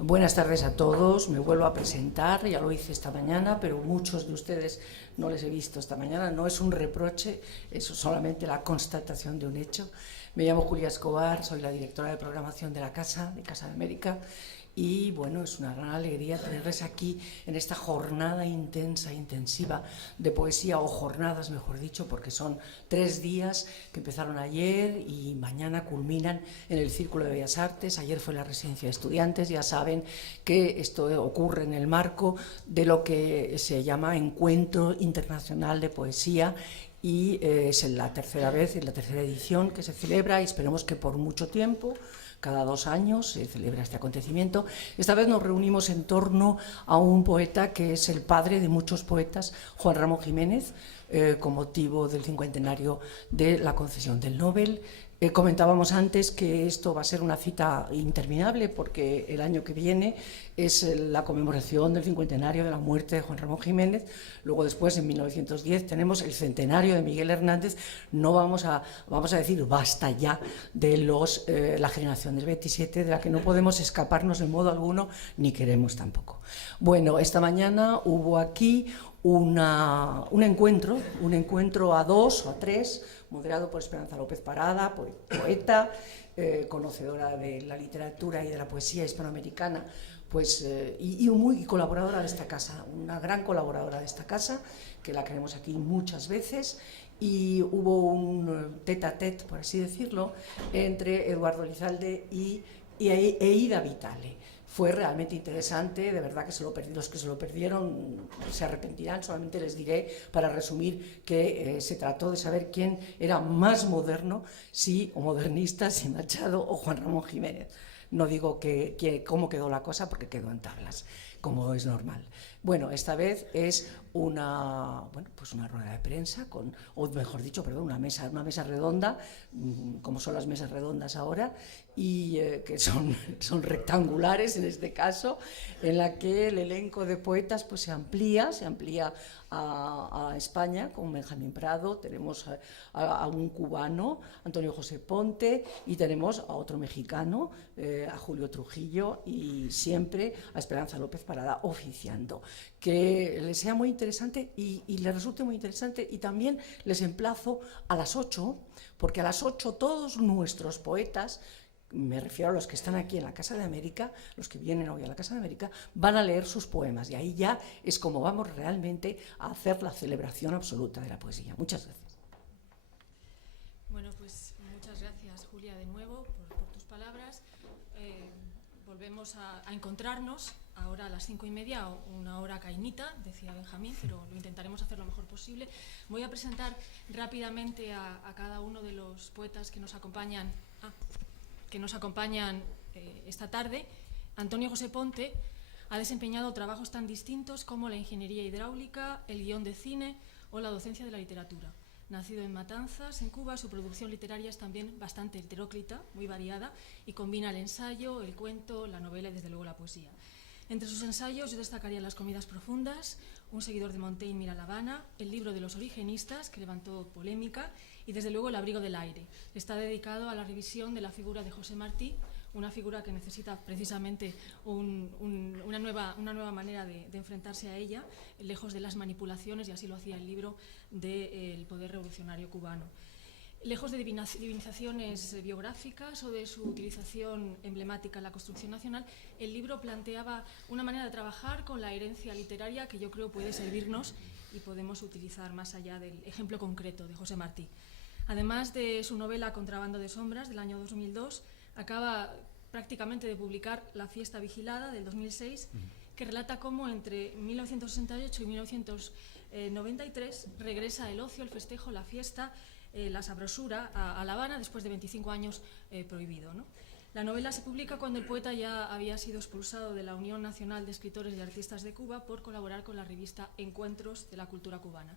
Buenas tardes a todos, me vuelvo a presentar, ya lo hice esta mañana, pero muchos de ustedes no les he visto esta mañana, no es un reproche, es solamente la constatación de un hecho. Me llamo Julia Escobar, soy la directora de programación de la Casa de América, y bueno, es una gran alegría tenerles aquí en esta jornada intensiva de poesía, o jornadas mejor dicho, porque son 3 días que empezaron ayer y mañana culminan en el Círculo de Bellas Artes. Ayer fue la residencia de estudiantes, ya saben que esto ocurre en el marco de lo que se llama Encuentro Internacional de Poesía, y es la tercera vez, es la tercera edición que se celebra, y esperemos que por mucho tiempo. Cada 2 años se celebra este acontecimiento. Esta vez nos reunimos en torno a un poeta que es el padre de muchos poetas, Juan Ramón Jiménez, con motivo del 50º de la concesión del Nobel. Comentábamos antes que esto va a ser una cita interminable porque el año que viene es la conmemoración del 50º de la muerte de Juan Ramón Jiménez. Luego después, en 1910, tenemos el centenario de Miguel Hernández. No vamos a decir basta ya de la generación del 27, de la que no podemos escaparnos de modo alguno, ni queremos tampoco. Bueno, esta mañana hubo aquí un encuentro a 2 o a 3, moderado por Esperanza López Parada, poeta, conocedora de la literatura y de la poesía hispanoamericana, pues, y colaboradora de esta casa, una gran colaboradora de esta casa, que la queremos aquí muchas veces. Y hubo un tete-a-tete, por así decirlo, entre Eduardo Elizalde e Ida Vitale. Fue realmente interesante, de verdad que los que se lo perdieron se arrepentirán. Solamente les diré, para resumir, que se trató de saber quién era más moderno, o modernista, si Machado o Juan Ramón Jiménez. No digo cómo quedó la cosa, porque quedó en tablas, como es normal. Bueno, esta vez es una rueda de prensa, una mesa redonda, como son las mesas redondas ahora, y que son rectangulares en este caso, en la que el elenco de poetas pues se amplía a España con Benjamín Prado. Tenemos a un cubano, Antonio José Ponte, y tenemos a otro mexicano, a Julio Trujillo, y siempre a Esperanza López Parada oficiando. Que les sea muy interesante y les resulte muy interesante, y también les emplazo a las 8, porque a las 8 todos nuestros poetas, me refiero a los que están aquí en la Casa de América, los que vienen hoy a la Casa de América, van a leer sus poemas, y ahí ya es como vamos realmente a hacer la celebración absoluta de la poesía. Muchas gracias. Bueno, pues muchas gracias, Julia, de nuevo por tus palabras. Volvemos a encontrarnos ahora a las 5:30, una hora cainita, decía Benjamín, pero lo intentaremos hacer lo mejor posible. Voy a presentar rápidamente a cada uno de los poetas que nos acompañan esta tarde. Antonio José Ponte ha desempeñado trabajos tan distintos como la ingeniería hidráulica, el guión de cine o la docencia de la literatura. Nacido en Matanzas, en Cuba, su producción literaria es también bastante heteróclita, muy variada, y combina el ensayo, el cuento, la novela y desde luego la poesía. Entre sus ensayos yo destacaría Las comidas profundas, Un seguidor de Montaigne mira La Habana, el libro de los origenistas, que levantó polémica, y desde luego El abrigo del aire. Está dedicado a la revisión de la figura de José Martí, una figura que necesita precisamente una nueva manera de enfrentarse a ella, lejos de las manipulaciones, y así lo hacía el libro del poder revolucionario cubano. Lejos de divinizaciones biográficas o de su utilización emblemática en la construcción nacional, el libro planteaba una manera de trabajar con la herencia literaria que yo creo puede servirnos y podemos utilizar más allá del ejemplo concreto de José Martí. Además de su novela Contrabando de sombras, del año 2002, acaba prácticamente de publicar La fiesta vigilada, del 2006, que relata cómo entre 1968 y 1993 regresa el ocio, el festejo, la fiesta, la sabrosura a La Habana después de 25 años prohibido, ¿no? La novela se publica cuando el poeta ya había sido expulsado de la Unión Nacional de Escritores y Artistas de Cuba por colaborar con la revista Encuentros de la Cultura Cubana.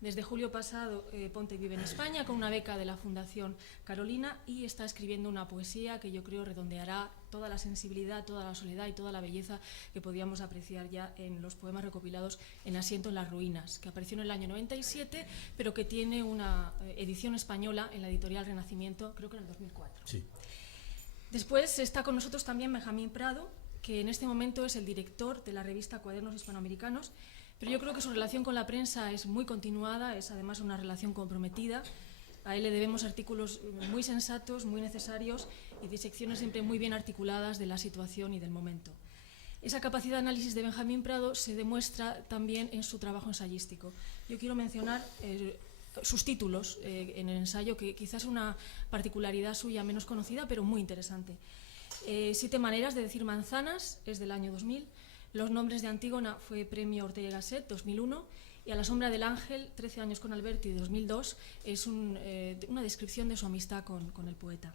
Desde julio pasado, Ponte vive en España con una beca de la Fundación Carolina y está escribiendo una poesía que yo creo redondeará toda la sensibilidad, toda la soledad y toda la belleza que podíamos apreciar ya en los poemas recopilados en Asiento en las ruinas, que apareció en el año 97, pero que tiene una edición española en la editorial Renacimiento, creo que en el 2004. Sí. Después está con nosotros también Benjamín Prado, que en este momento es el director de la revista Cuadernos Hispanoamericanos, pero yo creo que su relación con la prensa es muy continuada, es además una relación comprometida. A él le debemos artículos muy sensatos, muy necesarios y disecciones siempre muy bien articuladas de la situación y del momento. Esa capacidad de análisis de Benjamín Prado se demuestra también en su trabajo ensayístico. Yo quiero mencionar sus títulos en el ensayo, que quizás es una particularidad suya menos conocida, pero muy interesante. 7 maneras de decir manzanas, es del año 2000. Los nombres de Antígona fue premio Ortega y Gasset, 2001. Y A la sombra del ángel, 13 años con Alberti, de 2002, es una descripción de su amistad con el poeta.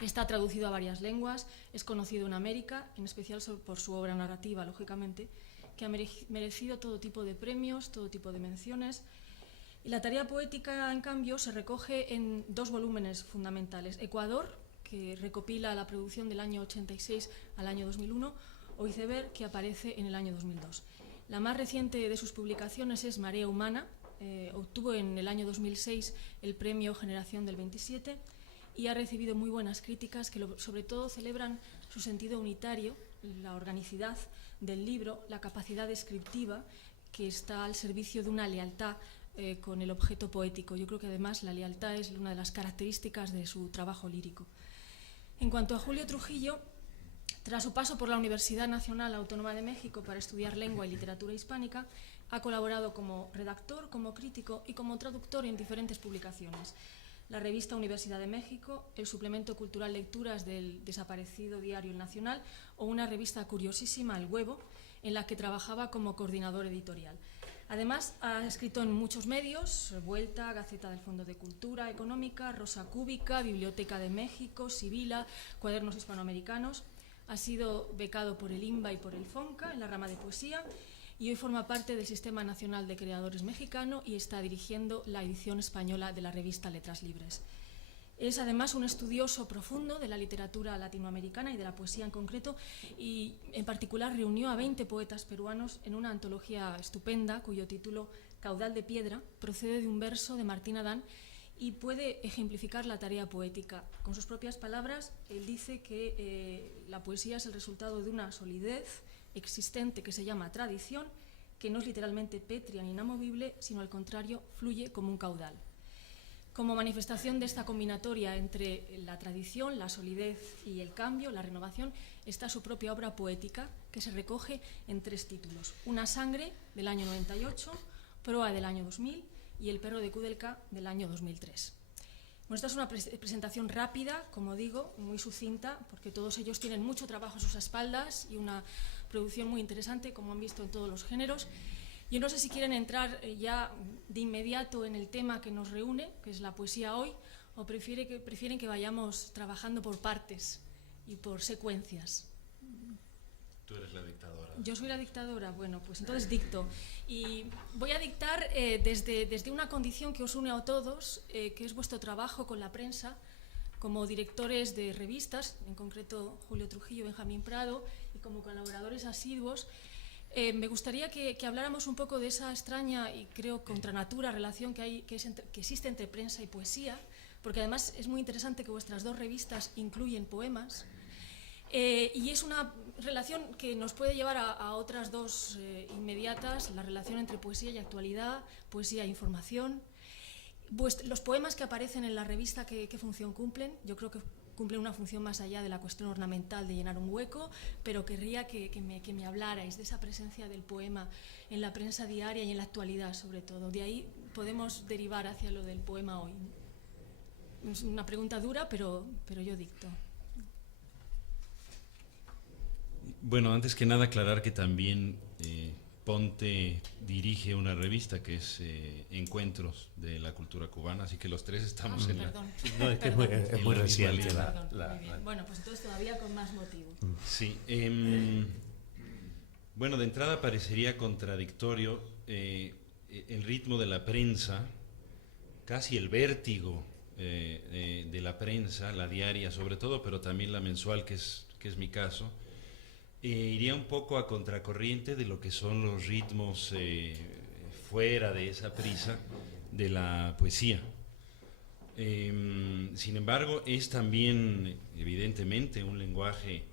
Está traducido a varias lenguas, es conocido en América, en especial por su obra narrativa, lógicamente, que ha merecido todo tipo de premios, todo tipo de menciones. Y la tarea poética, en cambio, se recoge en 2 volúmenes fundamentales: Ecuador, que recopila la producción del año 86 al año 2001, o Iceberg, que aparece en el año 2002. La más reciente de sus publicaciones es Marea Humana, obtuvo en el año 2006 el premio Generación del 27 y ha recibido muy buenas críticas que sobre todo celebran su sentido unitario, la organicidad del libro, la capacidad descriptiva que está al servicio de una lealtad con el objeto poético. Yo creo que además la lealtad es una de las características de su trabajo lírico. En cuanto a Julio Trujillo, tras su paso por la Universidad Nacional Autónoma de México para estudiar lengua y literatura hispánica, ha colaborado como redactor, como crítico y como traductor en diferentes publicaciones. La revista Universidad de México, el suplemento cultural Lecturas del desaparecido diario El Nacional o una revista curiosísima, El Huevo, en la que trabajaba como coordinador editorial. Además, ha escrito en muchos medios: Vuelta, Gaceta del Fondo de Cultura Económica, Rosa Cúbica, Biblioteca de México, Sibila, Cuadernos Hispanoamericanos. Ha sido becado por el INBA y por el FONCA en la rama de poesía y hoy forma parte del Sistema Nacional de Creadores Mexicano y está dirigiendo la edición española de la revista Letras Libres. Es además un estudioso profundo de la literatura latinoamericana y de la poesía en concreto, y en particular reunió a 20 poetas peruanos en una antología estupenda cuyo título, Caudal de Piedra, procede de un verso de Martín Adán y puede ejemplificar la tarea poética. Con sus propias palabras, él dice que la poesía es el resultado de una solidez existente que se llama tradición, que no es literalmente pétrea ni inamovible, sino al contrario, fluye como un caudal. Como manifestación de esta combinatoria entre la tradición, la solidez y el cambio, la renovación, está su propia obra poética, que se recoge en 3 títulos: Una sangre, del año 98, Proa, del año 2000, y El perro de Kudelka, del año 2003. Bueno, esta es una presentación rápida, como digo, muy sucinta, porque todos ellos tienen mucho trabajo a sus espaldas y una producción muy interesante, como han visto, en todos los géneros. Yo no sé si quieren entrar ya de inmediato en el tema que nos reúne, que es la poesía hoy, o prefieren que vayamos trabajando por partes y por secuencias. Tú eres la dictadora. Yo soy la dictadora. Bueno, pues entonces dicto. Y voy a dictar desde una condición que os une a todos, que es vuestro trabajo con la prensa, como directores de revistas, en concreto Julio Trujillo, Benjamín Prado, y como colaboradores asiduos. Me gustaría que habláramos un poco de esa extraña y creo contra natura relación que existe entre prensa y poesía, porque además es muy interesante que vuestras 2 revistas incluyen poemas. Y es una relación que nos puede llevar a otras 2 inmediatas: la relación entre poesía y actualidad, poesía e información. Los poemas que aparecen en la revista, ¿qué función cumplen? Yo creo que cumplen una función más allá de la cuestión ornamental de llenar un hueco, pero querría que me hablarais de esa presencia del poema en la prensa diaria y en la actualidad, sobre todo. De ahí podemos derivar hacia lo del poema hoy. Es una pregunta dura, pero yo dicto. Bueno, antes que nada aclarar que también Ponte dirige una revista que es Encuentros de la Cultura Cubana, así que los 3 estamos en perdón. No, es que es muy reciente. Muy bien. Bueno, pues entonces todavía con más motivo. Sí. Bueno, de entrada parecería contradictorio el ritmo de la prensa, casi el vértigo de la prensa, la diaria sobre todo, pero también la mensual, que es mi caso. Iría un poco a contracorriente de lo que son los ritmos fuera de esa prisa de la poesía. Sin embargo, es también evidentemente un lenguaje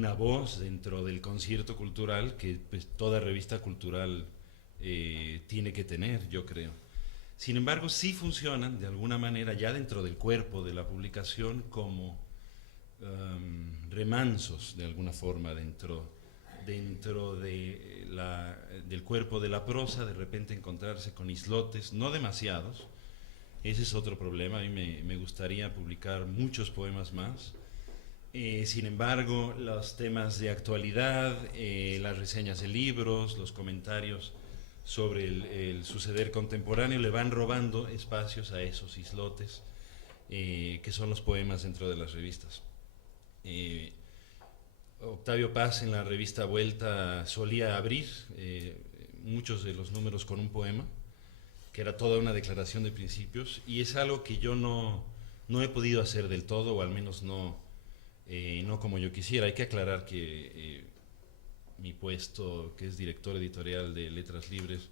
una voz dentro del concierto cultural que pues, toda revista cultural tiene que tener, yo creo. Sin embargo, sí funcionan de alguna manera ya dentro del cuerpo de la publicación como remansos de alguna forma dentro del cuerpo de la prosa, de repente encontrarse con islotes, no demasiados. Ese es otro problema. A mí me gustaría publicar muchos poemas más. Sin embargo, los temas de actualidad, las reseñas de libros, los comentarios sobre el suceder contemporáneo le van robando espacios a esos islotes que son los poemas dentro de las revistas. Octavio Paz en la revista Vuelta solía abrir muchos de los números con un poema, que era toda una declaración de principios, y es algo que yo no he podido hacer del todo, o al menos no como yo quisiera. Hay que aclarar que mi puesto, que es director editorial de Letras Libres,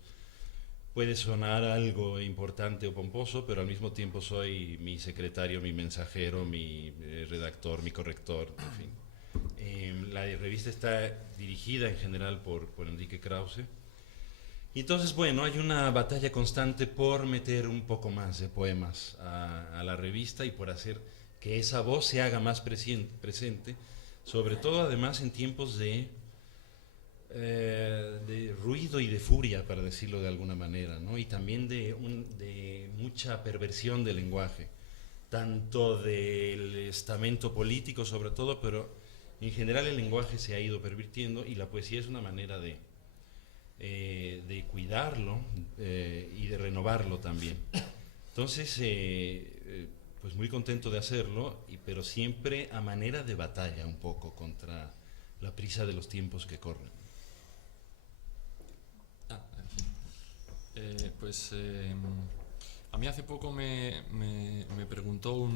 puede sonar algo importante o pomposo, pero al mismo tiempo soy mi secretario, mi mensajero, mi redactor, mi corrector, en fin. La revista está dirigida en general por Enrique Krause. Y entonces, bueno, hay una batalla constante por meter un poco más de poemas a la revista y por hacer que esa voz se haga más presente, sobre todo además en tiempos de ruido y de furia, para decirlo de alguna manera, ¿no? Y también de mucha perversión del lenguaje, tanto del estamento político sobre todo, pero en general el lenguaje se ha ido pervirtiendo y la poesía es una manera de cuidarlo y de renovarlo también. Entonces, pues muy contento de hacerlo, pero siempre a manera de batalla un poco contra la prisa de los tiempos que corren. A mí hace poco me preguntó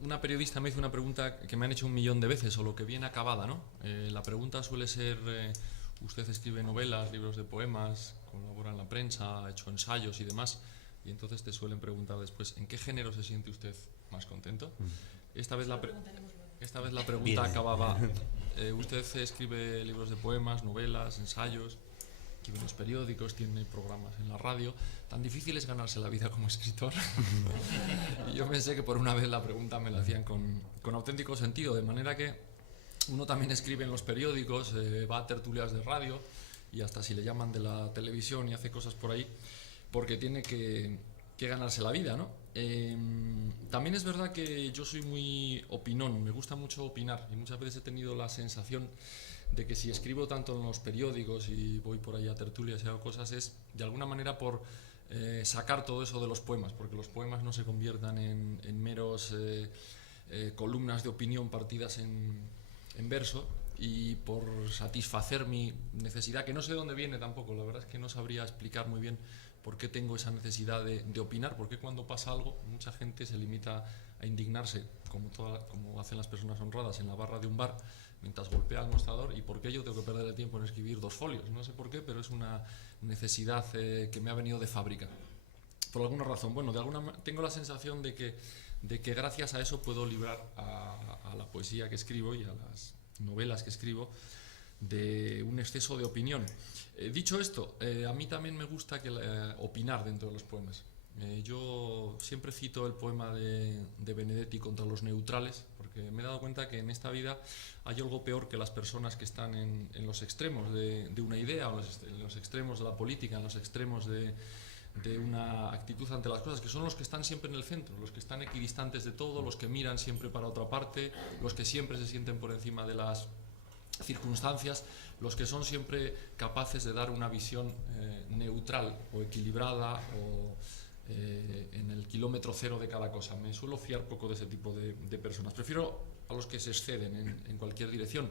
una periodista, me hizo una pregunta que me han hecho 1.000.000 de veces, o lo que viene acabada, ¿no? La pregunta suele ser, usted escribe novelas, libros de poemas, colabora en la prensa, ha hecho ensayos y demás, y entonces te suelen preguntar después, ¿en qué género se siente usted más contento? Esta vez la pregunta acababa, usted escribe libros de poemas, novelas, ensayos, escribe en los periódicos, tiene programas en la radio. ¿Tan difícil es ganarse la vida como escritor? Y yo pensé que por una vez la pregunta me la hacían con auténtico sentido, de manera que uno también escribe en los periódicos, va a tertulias de radio y hasta si le llaman de la televisión y hace cosas por ahí, porque tiene que ganarse la vida, ¿no? También es verdad que yo soy muy opinón, me gusta mucho opinar y muchas veces he tenido la sensación de que si escribo tanto en los periódicos y voy por ahí a tertulias y hago cosas es de alguna manera por sacar todo eso de los poemas, porque los poemas no se conviertan en meros columnas de opinión partidas en verso, y por satisfacer mi necesidad, que no sé de dónde viene tampoco, la verdad es que no sabría explicar muy bien por qué tengo esa necesidad de opinar, porque cuando pasa algo mucha gente se limita a indignarse, como hacen las personas honradas en la barra de un bar mientras golpea al mostrador, y por qué yo tengo que perder el tiempo en escribir 2 folios, no sé por qué, pero es una necesidad que me ha venido de fábrica, por alguna razón. Bueno, tengo la sensación de que gracias a eso puedo librar a la poesía que escribo y a las novelas que escribo de un exceso de opinión. Dicho esto, a mí también me gusta opinar dentro de los poemas. Yo siempre cito el poema de Benedetti contra los neutrales, porque me he dado cuenta que en esta vida hay algo peor que las personas que están en los extremos de una idea, o en los extremos de la política, en los extremos de una actitud ante las cosas, que son los que están siempre en el centro, los que están equidistantes de todo, los que miran siempre para otra parte, los que siempre se sienten por encima de las circunstancias, los que son siempre capaces de dar una visión neutral o equilibrada o en el kilómetro cero de cada cosa. Me suelo fiar poco de ese tipo de personas. Prefiero a los que se exceden en cualquier dirección.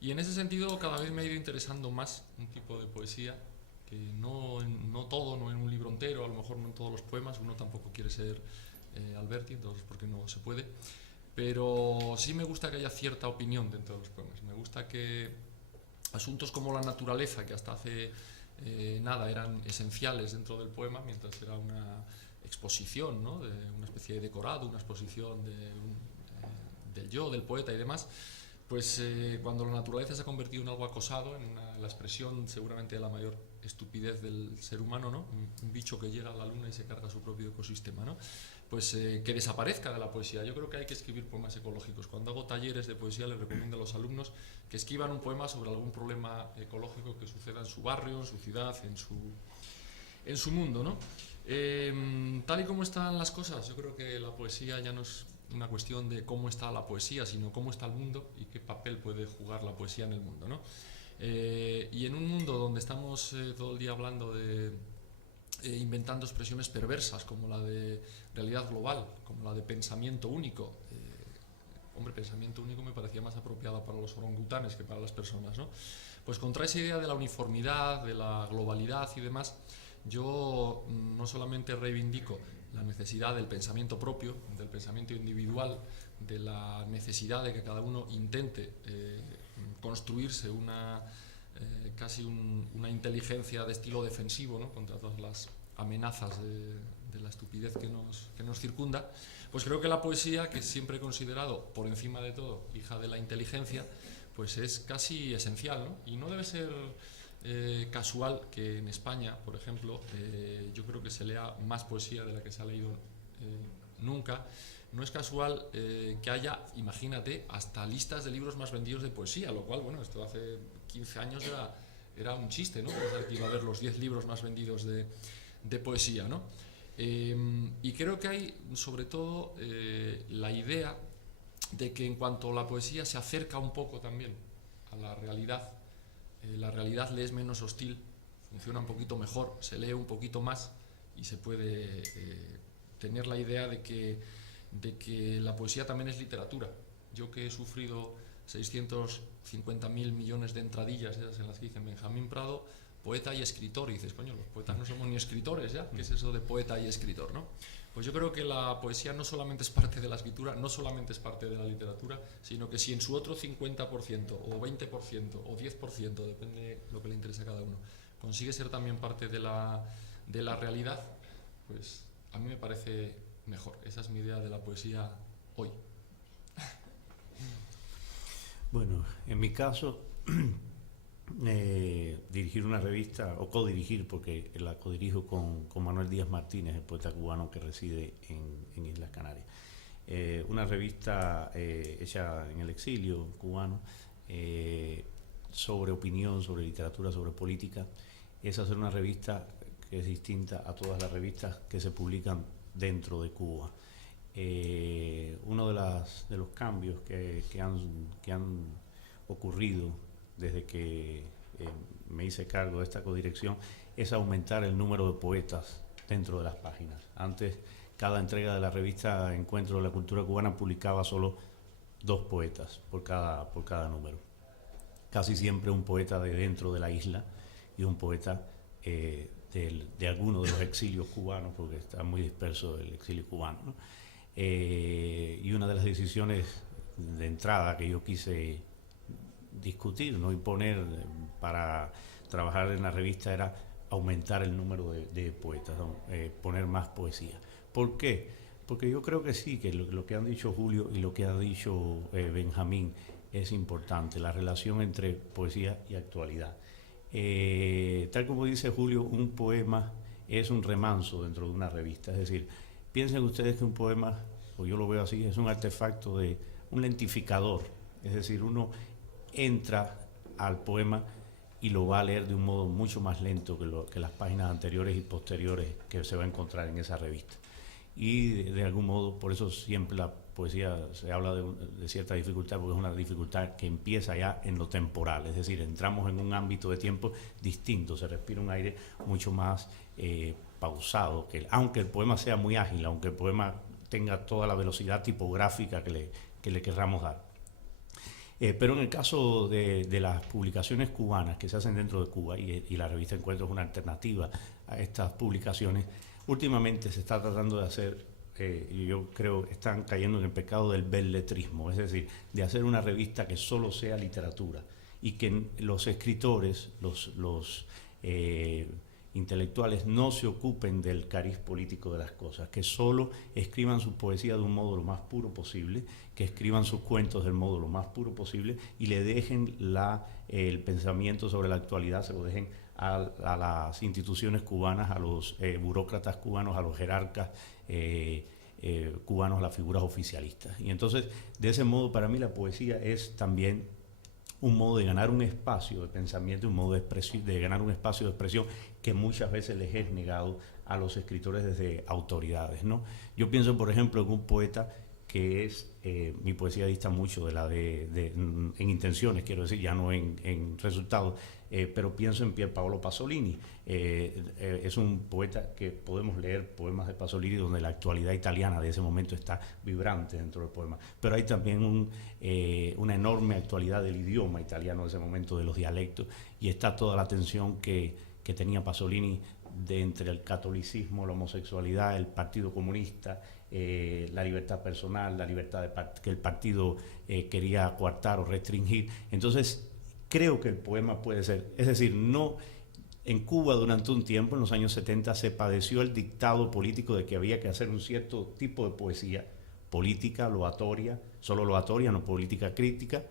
Y en ese sentido cada vez me ha ido interesando más un tipo de poesía que no todo, no en un libro entero, a lo mejor no en todos los poemas, uno tampoco quiere ser Alberti, entonces porque no se puede, pero sí me gusta que haya cierta opinión dentro de los poemas. Me gusta que asuntos como la naturaleza, que hasta hace nada eran esenciales dentro del poema, mientras era una exposición, ¿no? De una especie de decorado, una exposición del yo, del poeta y demás, pues cuando la naturaleza se ha convertido en algo acosado, en la expresión seguramente de la mayor estupidez del ser humano, ¿no? Un bicho que llega a la luna y se carga su propio ecosistema, ¿no? Pues que desaparezca de la poesía. Yo creo que hay que escribir poemas ecológicos. Cuando hago talleres de poesía les recomiendo a los alumnos que escriban un poema sobre algún problema ecológico que suceda en su barrio, en su ciudad, en su mundo, ¿no? Tal y como están las cosas, yo creo que la poesía ya no es una cuestión de cómo está la poesía, sino cómo está el mundo y qué papel puede jugar la poesía en el mundo, ¿no? Y en un mundo donde estamos todo el día hablando de inventando expresiones perversas como la de realidad global, como la de pensamiento único, pensamiento único me parecía más apropiada para los orangutanes que para las personas, ¿no? Pues contra esa idea de la uniformidad, de la globalidad y demás, yo no solamente reivindico la necesidad del pensamiento propio, del pensamiento individual, de la necesidad de que cada uno intente construirse casi una inteligencia de estilo defensivo, ¿no? Contra todas las amenazas de la estupidez que nos circunda, pues creo que la poesía, que siempre he considerado por encima de todo hija de la inteligencia, pues es casi esencial, ¿no? Y no debe ser casual que en España, por ejemplo, yo creo que se lea más poesía de la que se ha leído nunca. No es casual que haya, imagínate, hasta listas de libros más vendidos de poesía, lo cual, bueno, esto hace 15 años era un chiste, ¿no? Pensar que iba a haber los 10 libros más vendidos de poesía, ¿no? Y creo que hay, sobre todo, la idea de que en cuanto la poesía se acerca un poco también a la realidad le es menos hostil, funciona un poquito mejor, se lee un poquito más y se puede tener la idea de que la poesía también es literatura. Yo que he sufrido 650.000 millones de entradillas, esas en las que dicen Benjamín Prado, poeta y escritor, y dices, coño, los poetas no somos ni escritores ya, ¿qué es eso de poeta y escritor, no? Pues yo creo que la poesía no solamente es parte de la escritura, no solamente es parte de la literatura, sino que si en su otro 50% o 20% o 10%, depende de lo que le interese a cada uno, consigue ser también parte de la realidad, pues a mí me parece mejor. Esa es mi idea de la poesía hoy. Bueno, en mi caso, dirigir una revista, o codirigir, porque la codirijo con Manuel Díaz Martínez, el poeta cubano que reside en Islas Canarias. Una revista hecha en el exilio cubano, sobre opinión, sobre literatura, sobre política. Es hacer una revista que es distinta a todas las revistas que se publican dentro de Cuba. Uno de los cambios que han ocurrido desde que me hice cargo de esta codirección es aumentar el número de poetas dentro de las páginas. Antes, cada entrega de la revista Encuentro de la Cultura Cubana publicaba solo 2 poetas por cada número. Casi siempre un poeta de dentro de la isla y un poeta de alguno de los exilios cubanos, porque está muy disperso el exilio cubano, ¿no? Y una de las decisiones de entrada que yo quise discutir, no imponer para trabajar en la revista, era aumentar el número de poetas, ¿no? Poner más poesía. ¿Por qué? Porque yo creo que sí, que lo que han dicho Julio y lo que ha dicho Benjamín es importante, la relación entre poesía y actualidad. Tal como dice Julio, un poema es un remanso dentro de una revista, es decir, piensen ustedes que un poema, o yo lo veo así, es un artefacto de un lentificador, es decir, uno entra al poema y lo va a leer de un modo mucho más lento que las páginas anteriores y posteriores que se va a encontrar en esa revista. Y de algún modo, por eso siempre la poesía se habla de cierta dificultad, porque es una dificultad que empieza ya en lo temporal, es decir, entramos en un ámbito de tiempo distinto, se respira un aire mucho más pausado, aunque el poema sea muy ágil, aunque el poema tenga toda la velocidad tipográfica que le querramos dar. Pero en el caso de las publicaciones cubanas que se hacen dentro de Cuba, y la revista Encuentro es una alternativa a estas publicaciones, últimamente se está tratando de hacer, yo creo, están cayendo en el pecado del belletrismo, es decir, de hacer una revista que solo sea literatura y que los escritores, los intelectuales no se ocupen del cariz político de las cosas, que solo escriban su poesía de un modo lo más puro posible, que escriban sus cuentos del modo lo más puro posible y le dejen el pensamiento sobre la actualidad, se lo dejen a las instituciones cubanas, a los burócratas cubanos, a los jerarcas cubanos, las figuras oficialistas. Y entonces, de ese modo, para mí la poesía es también un modo de ganar un espacio de pensamiento, un modo de ganar un espacio de expresión que muchas veces les es negado a los escritores desde autoridades, ¿no? Yo pienso, por ejemplo, en un poeta que es, mi poesía dista mucho de la en intenciones, quiero decir, ya no en resultados, pero pienso en Pierpaolo Pasolini. Es un poeta que podemos leer poemas de Pasolini donde la actualidad italiana de ese momento está vibrante dentro del poema, pero hay también una enorme actualidad del idioma italiano de ese momento, de los dialectos, y está toda la tensión que tenía Pasolini entre el catolicismo, la homosexualidad, el Partido Comunista, la libertad personal, la libertad que el partido quería coartar o restringir. Entonces, creo que el poema puede ser, es decir, no, en Cuba durante un tiempo, en los años 70, se padeció el dictado político de que había que hacer un cierto tipo de poesía política, loatoria, solo loatoria, no política crítica,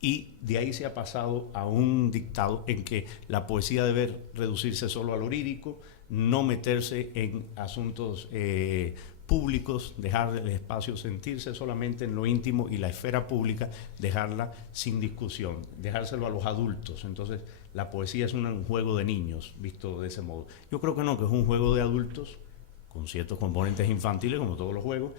y de ahí se ha pasado a un dictado en que la poesía debe reducirse solo a lo lírico, no meterse en asuntos públicos, dejar el espacio sentirse solamente en lo íntimo, y la esfera pública dejarla sin discusión, dejárselo a los adultos. Entonces la poesía es un juego de niños visto de ese modo. Yo creo que no, que es un juego de adultos con ciertos componentes infantiles como todos los juegos,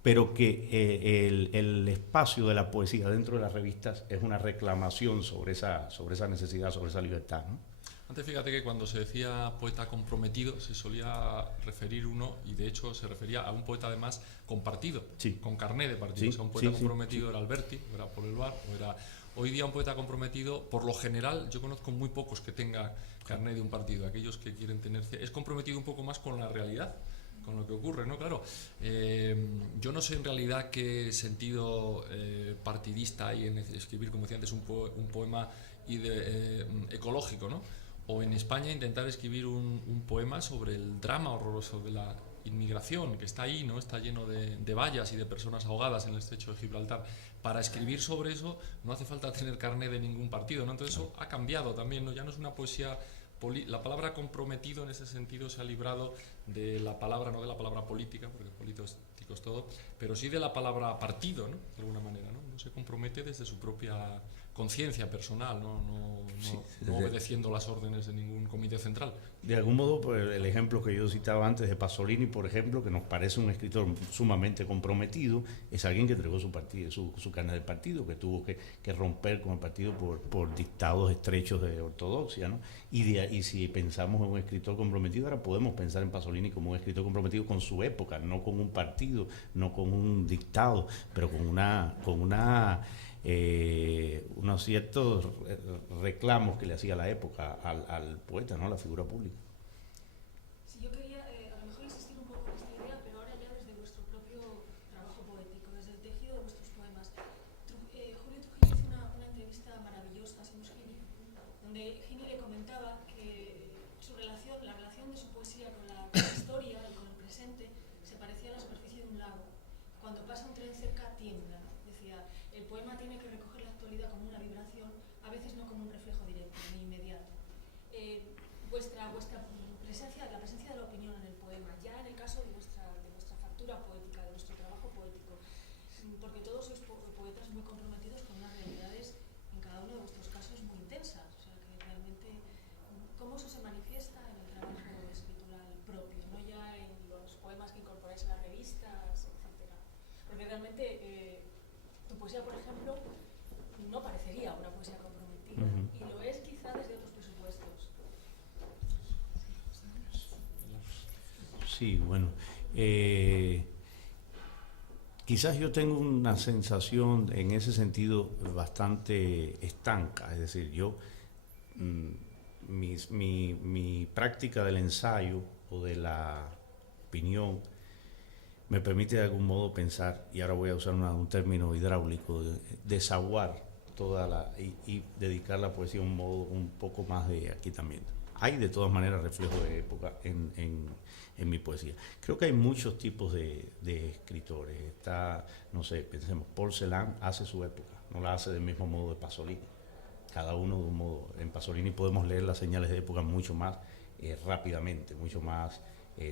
pero que el espacio de la poesía dentro de las revistas es una reclamación sobre esa necesidad, sobre esa libertad, ¿no? Antes, fíjate que cuando se decía poeta comprometido se solía referir uno, y de hecho se refería a un poeta además con partido, sí, con carné de partido. Sí, o sea, un poeta sí, comprometido sí. Era Alberti, o era Paul Eluard, o era... Hoy día un poeta comprometido, por lo general, yo conozco muy pocos que tenga carné de un partido. Aquellos que quieren tener... Es comprometido un poco más con la realidad, con lo que ocurre, ¿no? Claro, yo no sé en realidad qué sentido partidista hay en escribir, como decía antes, un poema ecológico, ¿no? O en España intentar escribir un poema sobre el drama horroroso de la inmigración, que está ahí, ¿no? Está lleno de vallas y de personas ahogadas en el estrecho de Gibraltar. Para escribir sobre eso no hace falta tener carné de ningún partido, ¿no? Entonces eso ha cambiado también, ¿no? Ya no es una poesía... La palabra comprometido en ese sentido se ha librado de la palabra, no de la palabra política, porque político es todo, pero sí de la palabra partido, ¿no? De alguna manera, ¿no? Uno se compromete desde su propia conciencia personal, no obedeciendo las órdenes de ningún comité central. De algún modo, pues, el ejemplo que yo citaba antes de Pasolini, por ejemplo, que nos parece un escritor sumamente comprometido, es alguien que entregó su carnet de partido, que tuvo que romper con el partido por dictados estrechos de ortodoxia, ¿no? Y si pensamos en un escritor comprometido, ahora podemos pensar en Pasolini como un escritor comprometido con su época, no con un partido, no con un dictado, pero con unos ciertos reclamos que le hacía la época al poeta, ¿no? A la figura pública. Sí, yo quería a lo mejor insistir un poco en esta idea, pero ahora ya desde vuestro propio trabajo poético, desde el tejido de vuestros poemas. Julio Trujillo hizo una entrevista maravillosa a Seamus Heaney, donde Heaney le comentaba que la relación de su poesía con la historia y con el presente se parecía a la superficie de un lago. Cuando pasa un tren cerca tiembla. Decía, el poema tiene que recoger la actualidad como una vibración, a veces no como un reflejo directo ni inmediato. Vuestra presencia, la presencia de la opinión en el poema, ya en el caso de vuestra factura poética, de vuestro trabajo poético, porque todos sois poetas muy comprometidos con unas realidades, en cada uno de vuestros casos, muy intensas. O sea, que realmente, ¿cómo eso se manifiesta en el trabajo escritural propio? No ya en los poemas que incorporáis en las revistas, etcétera. Porque realmente tu poesía, por ejemplo, no parecería una poesía comprometida, y lo es quizá desde otros presupuestos. Sí, bueno, quizás yo tengo una sensación en ese sentido bastante estanca, es decir, mi práctica del ensayo o de la opinión me permite de algún modo pensar, y ahora voy a usar un término hidráulico, desaguar y dedicar la poesía a un modo un poco más de aquietamiento. hay de todas maneras reflejo de época en mi poesía. Creo que hay muchos tipos de escritores. Está, no sé, pensemos, Paul Celan hace su época, no la hace del mismo modo de Pasolini. Cada uno de un modo. En Pasolini podemos leer las señales de época mucho más rápidamente, mucho más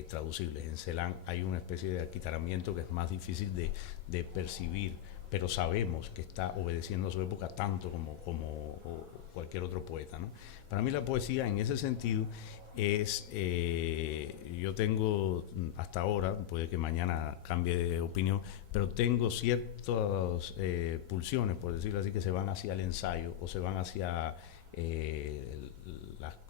traducibles. En Celan hay una especie de aquitaramiento que es más difícil de percibir, pero sabemos que está obedeciendo a su época tanto como cualquier otro poeta, ¿no? Para mí la poesía en ese sentido es, yo tengo hasta ahora, puede que mañana cambie de opinión, pero tengo ciertas pulsiones, por decirlo así, que se van hacia el ensayo o se van hacia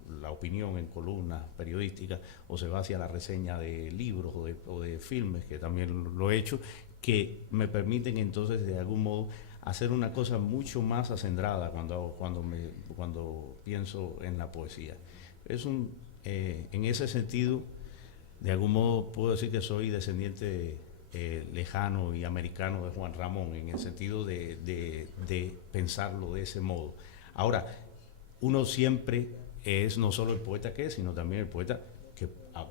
la opinión en columnas periodísticas o se va hacia la reseña de libros o de filmes, que también lo he hecho, que me permiten entonces de algún modo hacer una cosa mucho más acendrada cuando pienso en la poesía. En ese sentido, de algún modo puedo decir que soy descendiente lejano y americano de Juan Ramón, en el sentido de pensarlo de ese modo. Ahora, uno siempre es no solo el poeta que es, sino también el poeta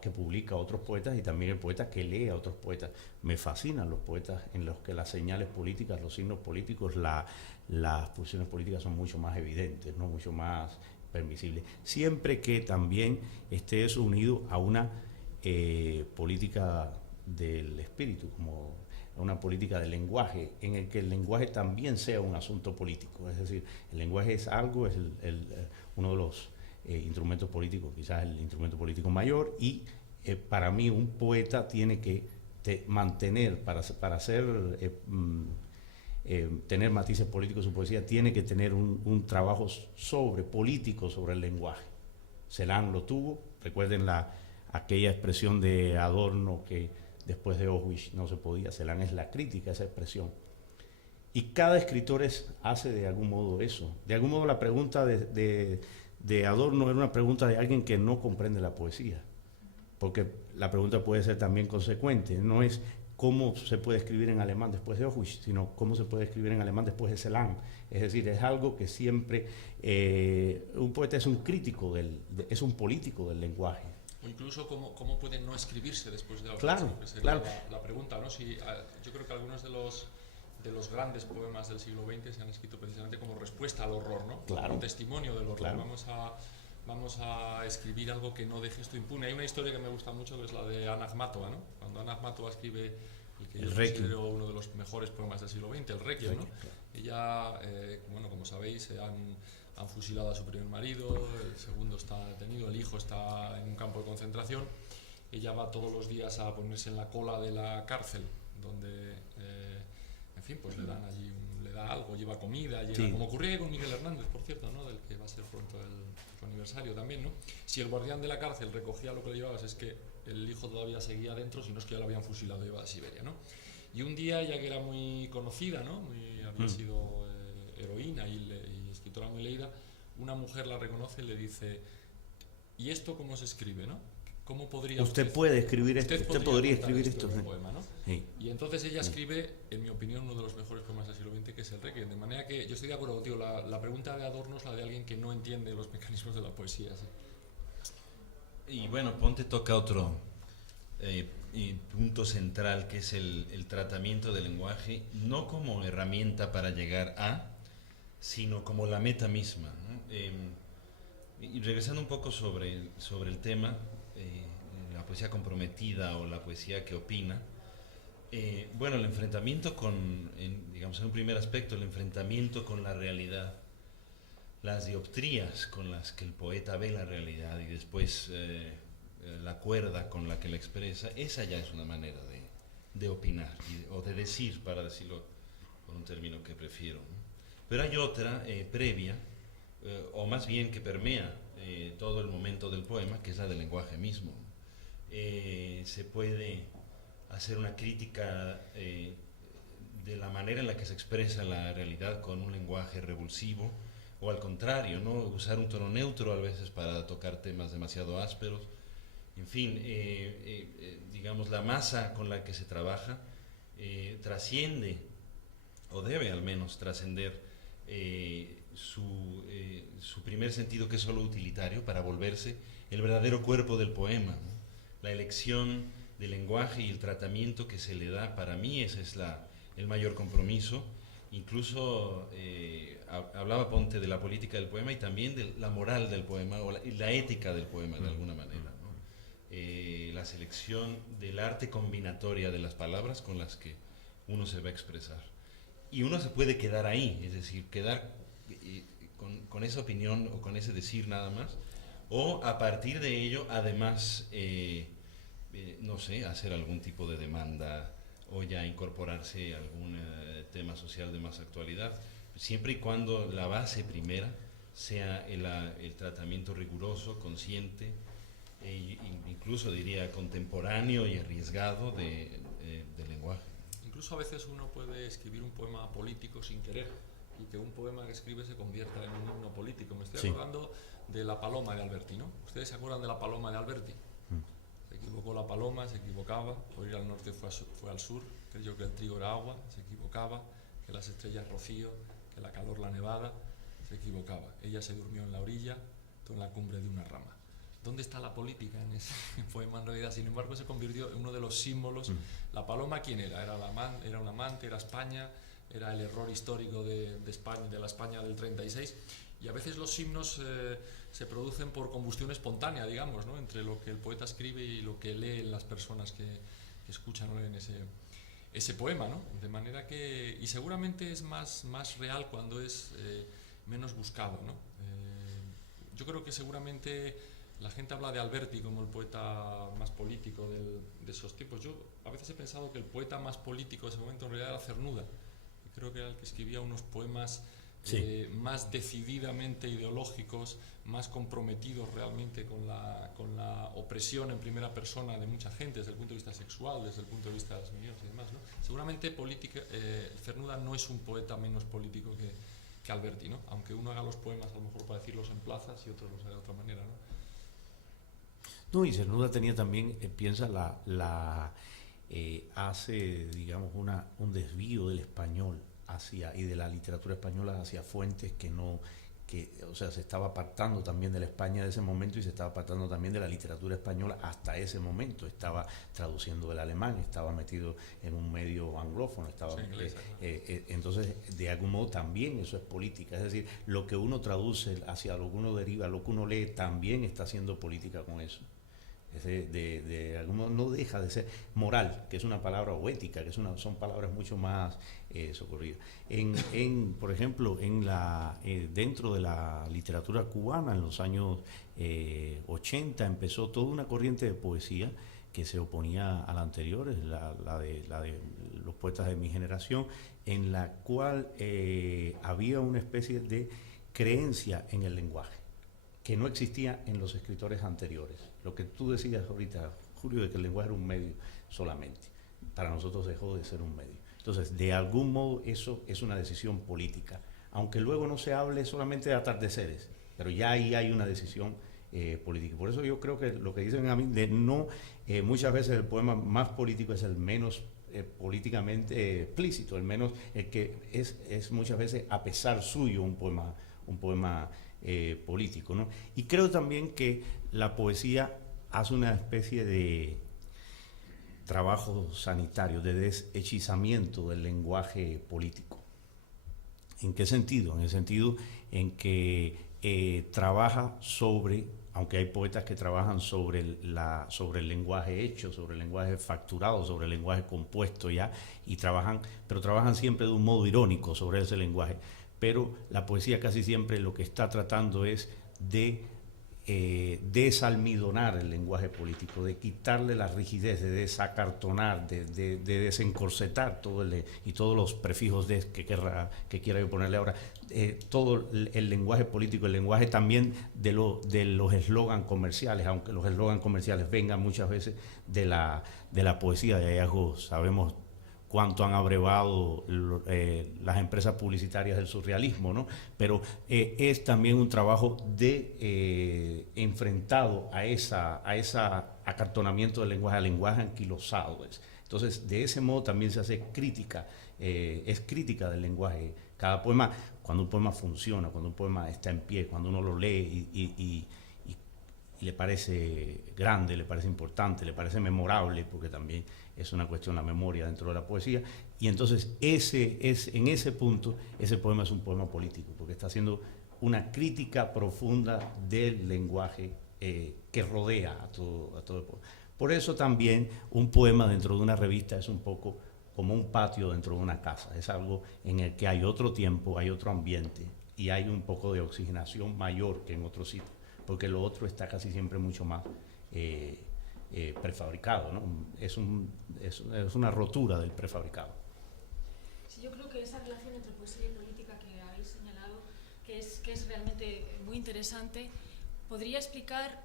que publica a otros poetas y también el poeta que lee a otros poetas. Me fascinan los poetas en los que las señales políticas, los signos políticos, las posiciones políticas son mucho más evidentes, ¿no? Mucho más permisibles. Siempre que también esté eso unido a una política del espíritu, como una política del lenguaje, en el que el lenguaje también sea un asunto político. Es decir, el lenguaje es algo, es uno de los instrumentos políticos, quizás el instrumento político mayor, y para mí un poeta tiene que mantener, para tener matices políticos en su poesía, tiene que tener un trabajo político sobre el lenguaje. Celan lo tuvo, recuerden aquella expresión de Adorno que después de Auschwitz no se podía. Celan es la crítica a esa expresión. Y cada escritor hace de algún modo eso. De algún modo la pregunta de Adorno era una pregunta de alguien que no comprende la poesía, porque la pregunta puede ser también consecuente. No es cómo se puede escribir en alemán después de Auschwitz, sino cómo se puede escribir en alemán después de Celan. Es decir, es algo que siempre un poeta es un crítico, es un político del lenguaje. O incluso cómo puede no escribirse después de Auschwitz. Claro, Que sería claro. La pregunta, ¿no? Yo creo que algunos de los grandes poemas del siglo XX se han escrito precisamente como respuesta al horror, ¿no? Claro. Un testimonio del horror. Claro. Vamos a escribir algo que no deje esto impune. Hay una historia que me gusta mucho, que es la de Ana Akhmatova, ¿no? Cuando Ana Akhmatova escribe el que yo considero uno de los mejores poemas del siglo XX, el Requiem, ¿no? Ella, bueno, como sabéis, han fusilado a su primer marido, el segundo está detenido, el hijo está en un campo de concentración. Ella va todos los días a ponerse en la cola de la cárcel, donde, en fin, pues le dan allí le da algo, lleva comida, Sí. como ocurría con Miguel Hernández, por cierto, ¿no? Del que va a ser pronto su aniversario también, ¿no? Si el guardián de la cárcel recogía lo que le llevabas, es que el hijo todavía seguía dentro, si no es que ya lo habían fusilado y iba a Siberia, ¿no? Y un día, ya que era muy conocida, ¿no? Había sido heroína y escritora muy leída, una mujer la reconoce y le dice: ¿y esto cómo se escribe, no? ¿Cómo podría Usted puede escribir esto, usted podría contar escribir esto. en un poema, ¿no? Sí. Y entonces ella escribe, en mi opinión, uno de los mejores poemas del siglo XX, que es el Requiem. De manera que yo estoy de acuerdo contigo, la pregunta de Adorno es la de alguien que no entiende los mecanismos de la poesía, ¿sí? Y bueno, Ponte toca otro punto central, que es el tratamiento del lenguaje, no como herramienta para llegar a, sino como la meta misma, ¿no? Y regresando un poco sobre el tema, la poesía comprometida o la poesía que opina, bueno, el enfrentamiento digamos, en un primer aspecto, el enfrentamiento con la realidad, las dioptrías con las que el poeta ve la realidad y después la cuerda con la que la expresa, esa ya es una manera de opinar o de decir, para decirlo con un término que prefiero, ¿no? Pero hay otra previa, o más bien que permea todo el momento del poema, que es la del lenguaje mismo. Se puede hacer una crítica de la manera en la que se expresa la realidad con un lenguaje revulsivo, o al contrario, ¿no? Usar un tono neutro a veces para tocar temas demasiado ásperos. En fin, digamos, la masa con la que se trabaja trasciende, o debe al menos trascender, su primer sentido, que es solo utilitario, para volverse el verdadero cuerpo del poema, ¿no? La elección del lenguaje y el tratamiento que se le da, para mí ese es el mayor compromiso. Incluso hablaba Ponte de la política del poema y también de la moral del poema o la ética del poema, de alguna manera, ¿no? La selección del arte combinatoria de las palabras con las que uno se va a expresar. Y uno se puede quedar ahí, es decir, quedar con esa opinión o con ese decir nada más, o a partir de ello, además, no sé, hacer algún tipo de demanda o ya incorporarse a algún tema social de más actualidad, siempre y cuando la base primera sea el tratamiento riguroso, consciente, incluso diría contemporáneo y arriesgado del lenguaje. Incluso a veces uno puede escribir un poema político sin querer y que un poema que escribe se convierta en un himno político. Me estoy acordando de La Paloma de Alberti, ¿no? ¿Ustedes se acuerdan de La Paloma de Alberti? Se equivocó la paloma, se equivocaba, por ir al norte fue al sur, creyó que el trigo era agua, se equivocaba, que las estrellas rocío, que la calor la nevada, se equivocaba. Ella se durmió en la orilla, tú en la cumbre de una rama. ¿Dónde está la política en ese poema en realidad? Sin embargo, se convirtió en uno de los símbolos. La paloma, ¿quién era? Era un amante, era España, era el error histórico de España, de la España del 36. Y a veces los himnos se producen por combustión espontánea, digamos, ¿no? Entre lo que el poeta escribe y lo que leen las personas que escuchan o leen ese poema, ¿no? De manera que, y seguramente es más real cuando es menos buscado, ¿no? Yo creo que seguramente la gente habla de Alberti como el poeta más político de esos tiempos. Yo a veces he pensado que el poeta más político de ese momento en realidad era Cernuda. Creo que era el que escribía unos poemas más decididamente ideológicos, más comprometidos realmente con la opresión en primera persona de mucha gente, desde el punto de vista sexual, desde el punto de vista de las minorías y demás, ¿no? Seguramente Cernuda no es un poeta menos político que Alberti, ¿no? Aunque uno haga los poemas a lo mejor para decirlos en plazas y otros los haga de otra manera, ¿no? No, y Cernuda tenía también, piensa, hace, digamos, un desvío del español y de la literatura española hacia fuentes o sea, se estaba apartando también de la España de ese momento y se estaba apartando también de la literatura española hasta ese momento. Estaba traduciendo del alemán, estaba metido en un medio anglófono, entonces, de algún modo también eso es política. Es decir, lo que uno traduce hacia lo que uno deriva, lo que uno lee, también está haciendo política con eso. De algún modo no deja de ser moral, que es una palabra, o ética, que son palabras mucho más socorridas. Por ejemplo, dentro de la literatura cubana, en los años 80, empezó toda una corriente de poesía que se oponía a la anterior, la de los poetas de mi generación, en la cual había una especie de creencia en el lenguaje que no existía en los escritores anteriores. Lo que tú decías ahorita, Julio, de que el lenguaje era un medio solamente. Para nosotros dejó de ser un medio. Entonces, de algún modo, eso es una decisión política. Aunque luego no se hable solamente de atardeceres, pero ya ahí hay una decisión política. Por eso yo creo que lo que dicen a mí, muchas veces el poema más político es el menos políticamente explícito, el que es muchas veces a pesar suyo un poema político, ¿no? Y creo también que la poesía hace una especie de trabajo sanitario, de deshechizamiento del lenguaje político. ¿En qué sentido? En el sentido en que trabaja aunque hay poetas que trabajan sobre el lenguaje hecho, sobre el lenguaje facturado, sobre el lenguaje compuesto ya, pero trabajan siempre de un modo irónico sobre ese lenguaje. Pero la poesía casi siempre lo que está tratando es de desalmidonar el lenguaje político, de quitarle la rigidez, de desacartonar, de desencorsetar y todos los prefijos que quiera yo ponerle ahora, todo el lenguaje político, el lenguaje también de los eslogan comerciales, aunque los eslogan comerciales vengan muchas veces de la poesía de hallazgos. Sabemos cuánto han abrevado las empresas publicitarias del surrealismo, ¿no? Pero es también un trabajo enfrentado a ese acartonamiento del lenguaje, al lenguaje anquilosado. Entonces, de ese modo también se hace crítica, es crítica del lenguaje Cada poema, cuando un poema funciona, cuando un poema está en pie, cuando uno lo lee y le parece grande, le parece importante, le parece memorable, porque también es una cuestión la memoria dentro de la poesía, y entonces en ese punto, ese poema es un poema político, porque está haciendo una crítica profunda del lenguaje que rodea a todo el poema. Por eso también un poema dentro de una revista es un poco como un patio dentro de una casa, es algo en el que hay otro tiempo, hay otro ambiente y hay un poco de oxigenación mayor que en otros sitios, porque lo otro está casi siempre mucho más prefabricado, ¿no? Es una rotura del prefabricado. Sí, yo creo que esa relación entre poesía y política que habéis señalado, que es realmente muy interesante, podría explicar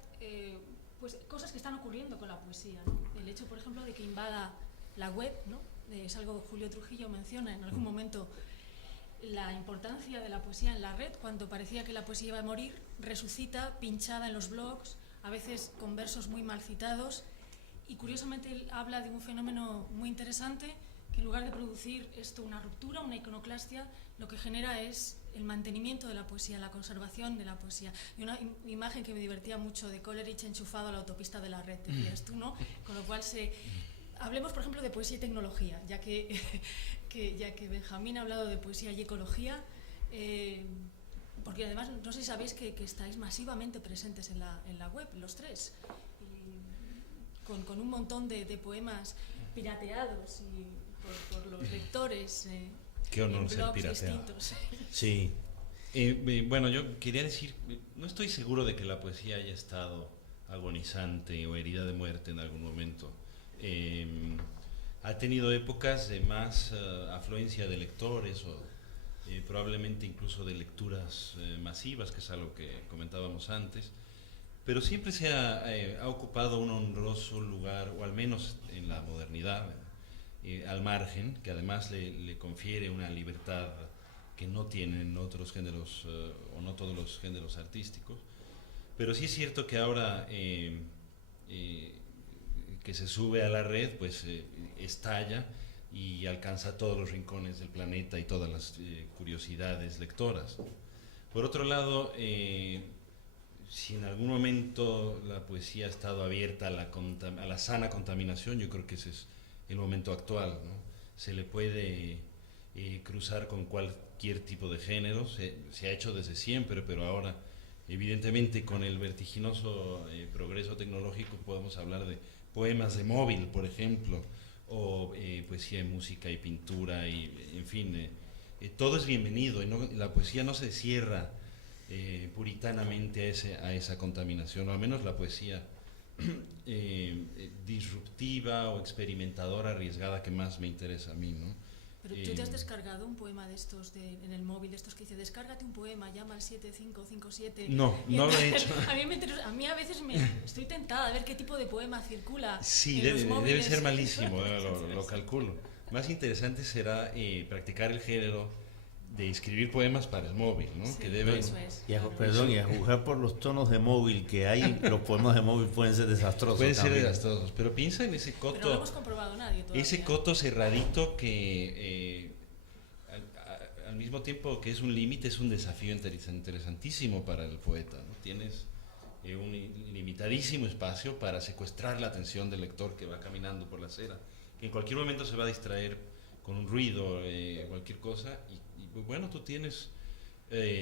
pues, cosas que están ocurriendo con la poesía, ¿no? El hecho, por ejemplo, de que invada la web, ¿no? Es algo que Julio Trujillo menciona en algún momento, la importancia de la poesía en la red. Cuando parecía que la poesía iba a morir, resucita pinchada en los blogs, a veces con versos muy mal citados, y curiosamente él habla de un fenómeno muy interesante, que en lugar de producir esto una ruptura, una iconoclastia, lo que genera es el mantenimiento de la poesía, la conservación de la poesía. Y una imagen que me divertía mucho de Coleridge enchufado a la autopista de la red, decías tú, ¿no? Con lo cual hablemos, por ejemplo, de poesía y tecnología, ya que Benjamín ha hablado de poesía y ecología, porque además no sé si sabéis que estáis masivamente presentes en la web, los tres, con un montón de poemas pirateados y por los lectores. Qué honor en ser blogs pirateado. distintos. Sí. Bueno, yo quería decir, no estoy seguro de que la poesía haya estado agonizante o herida de muerte en algún momento. Ha tenido épocas de más afluencia de lectores o probablemente incluso de lecturas masivas, que es algo que comentábamos antes, pero siempre se ha ocupado un honroso lugar, o al menos en la modernidad, al margen, que además le confiere una libertad que no tienen otros géneros o no todos los géneros artísticos. Pero sí es cierto que ahora que se sube a la red, pues estalla y alcanza todos los rincones del planeta y todas las curiosidades lectoras. Por otro lado, si en algún momento la poesía ha estado abierta a la sana contaminación, yo creo que ese es el momento actual, ¿no? Se le puede cruzar con cualquier tipo de género, se ha hecho desde siempre, pero ahora evidentemente con el vertiginoso progreso tecnológico podemos hablar de poemas de móvil, por ejemplo, o poesía de música y pintura, y en fin, todo es bienvenido, y la poesía no se cierra puritanamente a esa contaminación, o al menos la poesía disruptiva o experimentadora, arriesgada, que más me interesa a mí, ¿no? Pero tú te has descargado un poema de estos en el móvil, de estos que dice, descárgate un poema, llama al 7557. No lo he hecho. A mí a veces estoy tentada de ver qué tipo de poema circula. Sí, en los móviles. debe ser malísimo, lo calculo. Más interesante será practicar el género de escribir poemas para el móvil, ¿no? Sí, que debe... eso es. Y a, Claro. perdón, y a juzgar por los tonos de móvil que hay, los poemas de móvil pueden ser desastrosos. Pueden ser también. desastrosos, pero piensa en ese Pero no lo coto, hemos comprobado nadie todavía. ese coto cerradito que al mismo tiempo que es un límite, es un desafío interesantísimo para el poeta, ¿no? Tienes un limitadísimo espacio para secuestrar la atención del lector que va caminando por la acera, que en cualquier momento se va a distraer con un ruido, cualquier cosa, y bueno, tú tienes,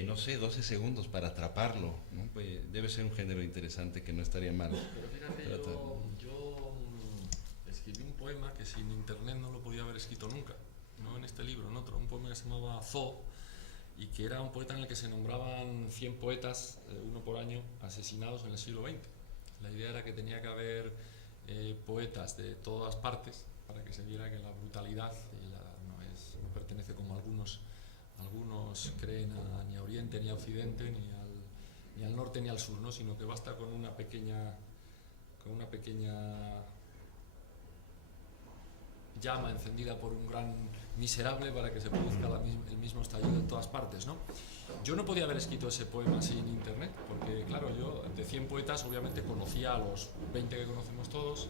no sé, 12 segundos para atraparlo, ¿no? Pues debe ser un género interesante que no estaría mal. Pero fíjate, yo escribí un poema que sin internet no lo podía haber escrito nunca, no en este libro, en otro, un poema que se llamaba Zoo, y que era un poeta en el que se nombraban 100 poetas, uno por año, asesinados en el siglo XX. La idea era que tenía que haber poetas de todas partes para que se viera que la brutalidad no pertenece, como algunos creen, ni a Oriente ni a Occidente, ni al norte ni al sur, ¿no? Sino que basta con una pequeña llama encendida por un gran miserable para que se produzca el mismo estallido en todas partes, ¿no? Yo no podía haber escrito ese poema sin internet, porque claro, yo de 100 poetas obviamente conocía a los 20 que conocemos todos,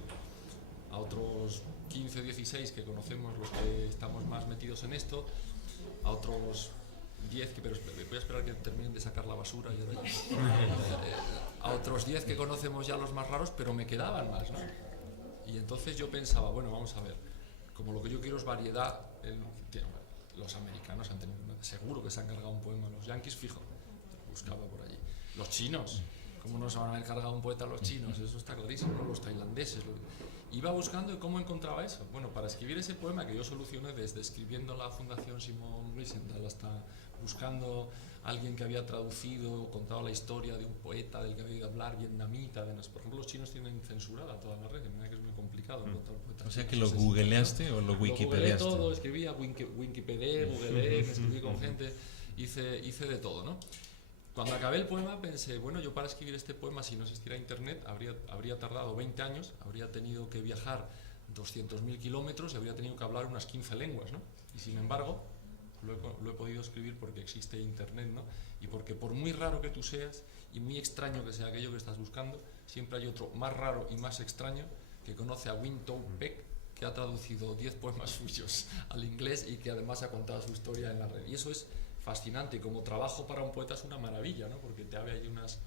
a otros 15 o 16 que conocemos los que estamos más metidos en esto, a otros 10 que, pero voy a esperar que terminen de sacar la basura a otros 10 que conocemos ya los más raros, pero me quedaban más, ¿no? Y entonces yo pensaba, bueno, vamos a ver, como lo que yo quiero es variedad, los americanos han tenido, seguro que se han cargado un poema, los yanquis fijo, buscaba por allí, los chinos, ¿cómo no se van a haber cargado un poeta los chinos? Eso está clarísimo, ¿no? Los tailandeses. Iba buscando cómo encontraba eso. Bueno, para escribir ese poema que yo solucioné desde escribiendo la Fundación Simón Wiesenthal hasta buscando a alguien que había traducido, contado la historia de un poeta del que había ido a hablar, vietnamita, por ejemplo, los chinos tienen censurada toda la red, de manera que es muy complicado encontrar poetas. O sea que lo googleaste o lo wikipediaste. Lo googleé todo, escribía Wikipedia, googleé, me escribí con gente, hice de todo, ¿no? Cuando acabé el poema pensé, bueno, yo para escribir este poema, si no existiera internet, habría tardado 20 años, habría tenido que viajar 200.000 kilómetros y habría tenido que hablar unas 15 lenguas, ¿no? Y sin embargo, lo he podido escribir porque existe internet, ¿no? Y porque por muy raro que tú seas y muy extraño que sea aquello que estás buscando, siempre hay otro más raro y más extraño que conoce a Wing Tao Peck, que ha traducido 10 poemas suyos al inglés y que además ha contado su historia en la red. Y eso es fascinante, y como trabajo para un poeta es una maravilla, ¿no? Porque te abre ahí unas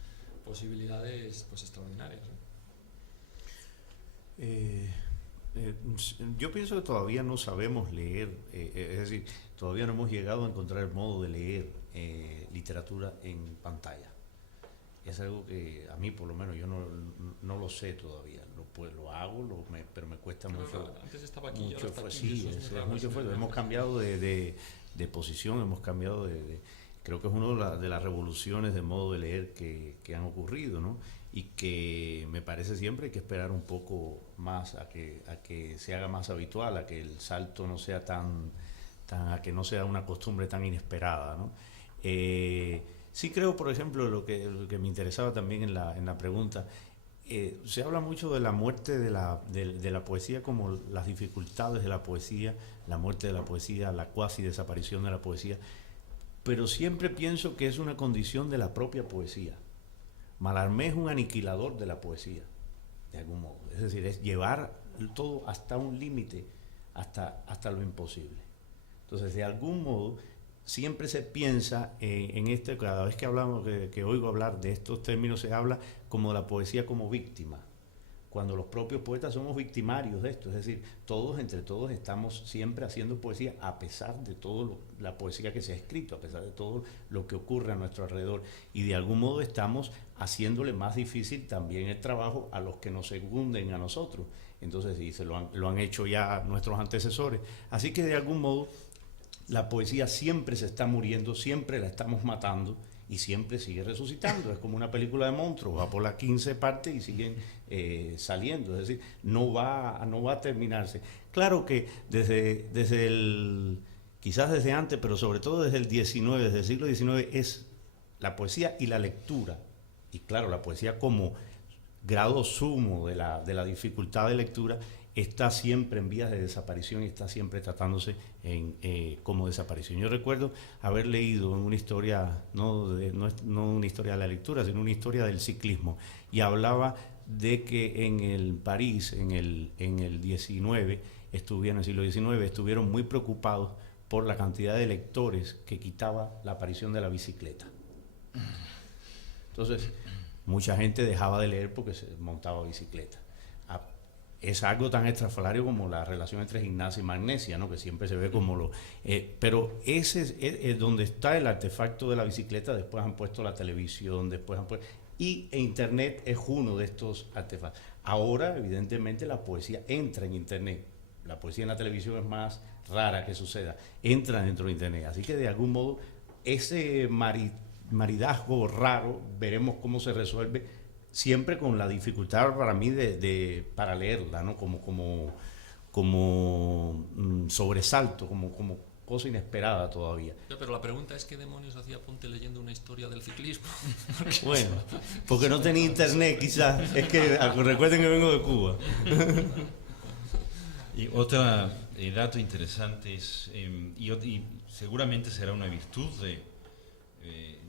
posibilidades pues extraordinarias, ¿no? Yo pienso que todavía no sabemos leer, es decir, todavía no hemos llegado a encontrar el modo de leer literatura en pantalla. Es algo que a mí, por lo menos, yo no lo sé todavía. Lo hago, pero me cuesta mucho. Antes estaba aquí, mucho, ahora está aquí, sí, es mucho esfuerzo. Hemos cambiado de posición, hemos cambiado creo que es una de las revoluciones de modo de leer que han ocurrido, ¿no? Y que me parece siempre hay que esperar un poco más a que se haga más habitual, a que el salto no sea a que no sea una costumbre tan inesperada, ¿no? Sí creo, por ejemplo, lo que me interesaba también en la pregunta, se habla mucho de la muerte de la poesía, como las dificultades de la poesía, la muerte de la poesía, la cuasi desaparición de la poesía, pero siempre pienso que es una condición de la propia poesía. Mallarmé es un aniquilador de la poesía, de algún modo, es decir, es llevar todo hasta un límite, hasta lo imposible. Entonces, de algún modo, siempre se piensa cada vez que hablamos, que oigo hablar de estos términos, se habla como de la poesía como víctima, cuando los propios poetas somos victimarios de esto, es decir, entre todos estamos siempre haciendo poesía a pesar de toda la poesía que se ha escrito, a pesar de todo lo que ocurre a nuestro alrededor, y de algún modo estamos haciéndole más difícil también el trabajo a los que nos secunden a nosotros. Entonces, sí, lo han hecho ya nuestros antecesores. Así que de algún modo la poesía siempre se está muriendo, siempre la estamos matando y siempre sigue resucitando. Es como una película de monstruos, va por las 15 partes y siguen saliendo, es decir, no va a terminarse. Claro que quizás desde antes, pero sobre todo desde el siglo XIX, es la poesía y la lectura. Y claro, la poesía como grado sumo de la dificultad de lectura está siempre en vías de desaparición y está siempre tratándose como desaparición. Yo recuerdo haber leído una historia, no una historia de la lectura, sino una historia del ciclismo, y hablaba de que en el París, en el siglo XIX, estuvieron muy preocupados por la cantidad de lectores que quitaba la aparición de la bicicleta. Entonces, mucha gente dejaba de leer porque se montaba bicicleta. Es algo tan estrafalario como la relación entre gimnasia y magnesia, ¿no? Que siempre se ve como pero ese es donde está el artefacto de la bicicleta. Después han puesto la televisión, y Internet es uno de estos artefactos. Ahora, evidentemente, la poesía entra en Internet. La poesía en la televisión es más rara que suceda. Entra dentro de Internet. Así que, de algún modo, ese maridazgo raro, veremos cómo se resuelve, siempre con la dificultad para mí para leerla, ¿no? Como sobresalto, como cosa inesperada todavía. Pero la pregunta es, ¿qué demonios hacía Ponte leyendo una historia del ciclismo? Bueno, porque no tenía internet, quizás. Es que recuerden que vengo de Cuba. Y otro dato interesante es, y seguramente será una virtud de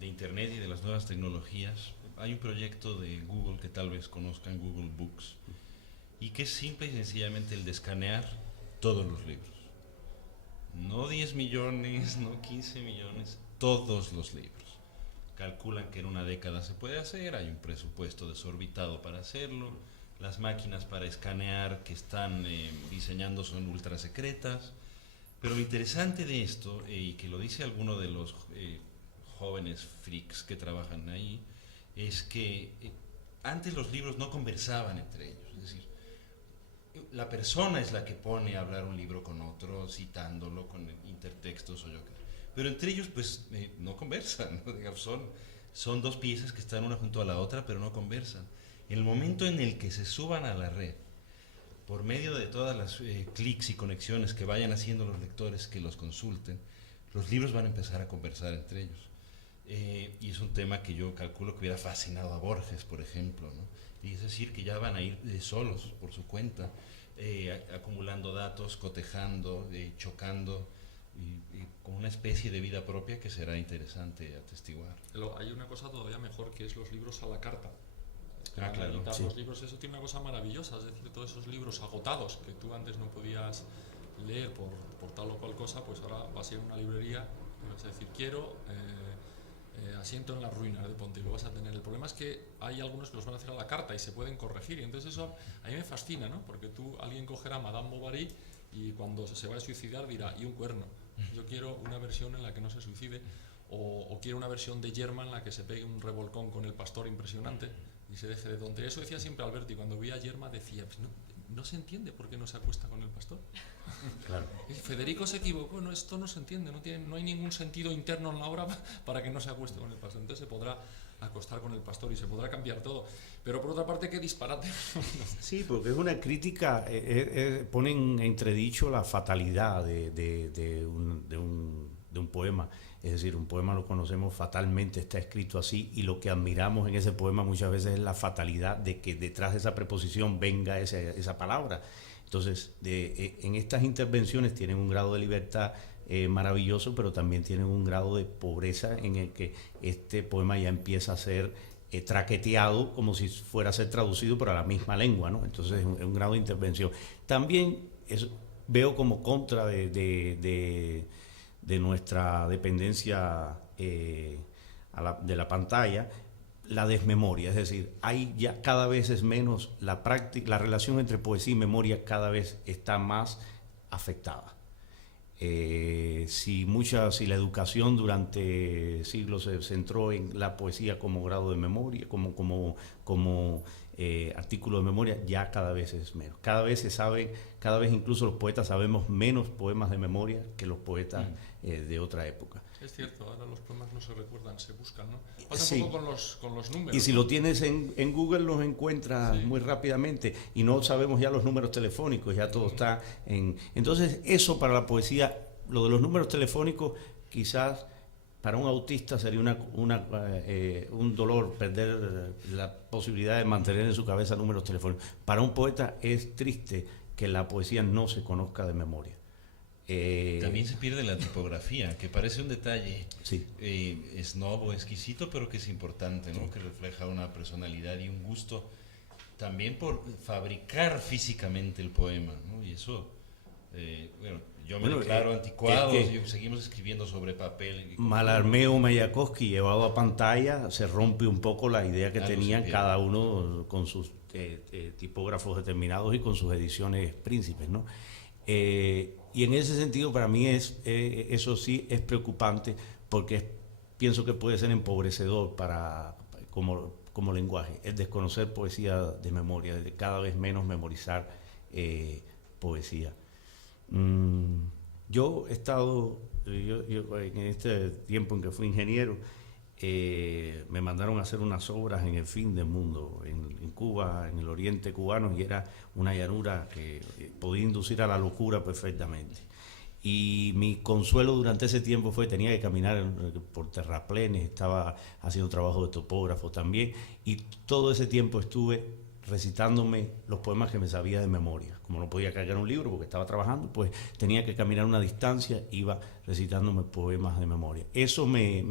Internet y de las nuevas tecnologías. Hay un proyecto de Google que tal vez conozcan, Google Books, y que es simple y sencillamente el de escanear todos los libros. No 10 millones, no 15 millones, todos los libros. Calculan que en una década se puede hacer, hay un presupuesto desorbitado para hacerlo, las máquinas para escanear que están diseñando son ultra secretas, pero lo interesante de esto, y que lo dice alguno de los jóvenes freaks que trabajan ahí, es que antes los libros no conversaban entre ellos, es decir, la persona es la que pone a hablar un libro con otro, citándolo con intertextos o yo qué. Pero entre ellos, pues, no conversan, ¿no? Digamos, son dos piezas que están una junto a la otra, pero no conversan. En el momento en el que se suban a la red, por medio de todas las clics y conexiones que vayan haciendo los lectores que los consulten, los libros van a empezar a conversar entre ellos. Y es un tema que yo calculo que hubiera fascinado a Borges, por ejemplo, ¿no? Y es decir, que ya van a ir solos, por su cuenta, acumulando datos, cotejando, chocando, y con una especie de vida propia que será interesante atestiguar. Hay una cosa todavía mejor, que es los libros a la carta. Claro. Sí. Los libros, eso tiene una cosa maravillosa, es decir, todos esos libros agotados que tú antes no podías leer por tal o cual cosa, pues ahora vas a ir a una librería y vas a decir, quiero Asiento en las ruinas de Ponte, y lo vas a tener. El problema es que hay algunos que los van a hacer a la carta y se pueden corregir, y entonces eso a mí me fascina, ¿no? Porque alguien cogerá a Madame Bovary y cuando se va a suicidar dirá, y un cuerno. Yo quiero una versión en la que no se suicide, o quiero una versión de Yerma en la que se pegue un revolcón con el pastor impresionante y se deje de tontería. Eso decía siempre Alberti, cuando veía a Yerma decía, pues no se entiende por qué no se acuesta con el pastor. Claro. Federico se equivocó, no, esto no se entiende, no hay ningún sentido interno en la obra para que no se acueste con el pastor. Entonces se podrá acostar con el pastor y se podrá cambiar todo. Pero por otra parte, qué disparate. Sí, porque es una crítica, pone en entredicho la fatalidad de un poema. Es decir, un poema lo conocemos fatalmente, está escrito así, y lo que admiramos en ese poema muchas veces es la fatalidad de que detrás de esa preposición venga esa palabra. Entonces, en estas intervenciones tienen un grado de libertad maravilloso, pero también tienen un grado de pobreza en el que este poema ya empieza a ser traqueteado como si fuera a ser traducido para la misma lengua, ¿no? Entonces es un grado de intervención. También veo como contra de nuestra dependencia de la pantalla, la desmemoria, es decir, hay ya cada vez es menos la relación entre poesía y memoria cada vez está más afectada. Si la educación durante siglos se centró en la poesía como grado de memoria, como artículo de memoria, ya cada vez es menos. Cada vez incluso los poetas sabemos menos poemas de memoria que los poetas de otra época. Es cierto, ahora los poemas no se recuerdan, se buscan, ¿no? Pasa Sí. un poco con los números. Y si lo tienes en Google los encuentras muy rápidamente, y no sabemos ya los números telefónicos, ya todo está en... Entonces eso para la poesía, lo de los números telefónicos, quizás para un autista sería un dolor perder la posibilidad de mantener en su cabeza números telefónicos. Para un poeta es triste que la poesía no se conozca de memoria. También se pierde la tipografía, que parece un detalle Sí. snob o exquisito, pero que es importante, ¿no? Sí. Que refleja una personalidad y un gusto también por fabricar físicamente el poema, ¿no? Y eso, yo me declaro anticuado, seguimos escribiendo sobre papel. Mallarmé o Mayakovsky llevado a pantalla, se rompe un poco la idea que tenían cada uno con sus tipógrafos determinados y con sus ediciones príncipes, ¿no? Y en ese sentido para mí eso sí es preocupante, porque pienso que puede ser empobrecedor como lenguaje, el desconocer poesía de memoria, de cada vez menos memorizar poesía. Yo he estado, en este tiempo en que fui ingeniero, me mandaron a hacer unas obras en el fin del mundo, en Cuba, en el oriente cubano, y era una llanura que podía inducir a la locura perfectamente. Y mi consuelo durante ese tiempo tenía que caminar por terraplenes, estaba haciendo trabajo de topógrafo también, y todo ese tiempo estuve recitándome los poemas que me sabía de memoria. Como no podía cargar un libro porque estaba trabajando, pues tenía que caminar una distancia, iba recitándome poemas de memoria. Eso me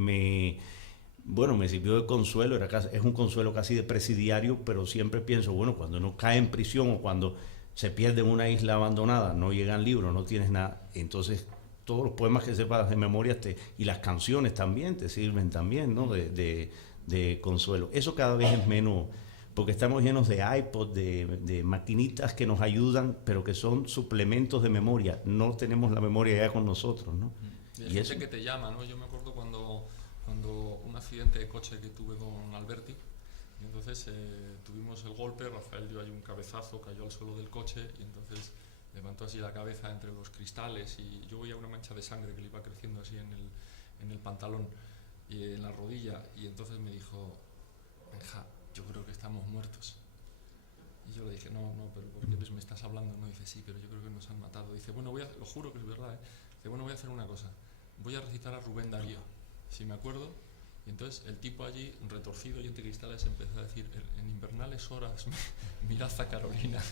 sirvió de consuelo, es un consuelo casi de presidiario, pero siempre pienso, bueno, cuando uno cae en prisión o cuando se pierde en una isla abandonada, no llegan libros, no tienes nada, entonces todos los poemas que sepas de memoria y las canciones también te sirven también, ¿no? de consuelo. Eso cada vez es menos, porque estamos llenos de iPod, de maquinitas que nos ayudan, pero que son suplementos de memoria. No tenemos la memoria ya con nosotros, ¿no? Y hay gente que te llama, ¿no? Yo me acuerdo cuando un accidente de coche que tuve con Alberti, y entonces tuvimos el golpe, Rafael dio ahí un cabezazo, cayó al suelo del coche, y entonces levantó así la cabeza entre los cristales, y yo veía una mancha de sangre que le iba creciendo así en el pantalón y en la rodilla, y entonces me dijo: Benja, yo creo que estamos muertos. Y yo le dije: no, pero ¿por qué me estás hablando? No, dice: sí, pero yo creo que nos han matado. Dice: bueno, lo juro que es verdad, ¿eh? Dice: bueno, voy a hacer una cosa, voy a recitar a Rubén Darío, si me acuerdo. Y entonces el tipo allí, retorcido y entre cristales, empezó a decir: en invernales horas, mirad a Carolina,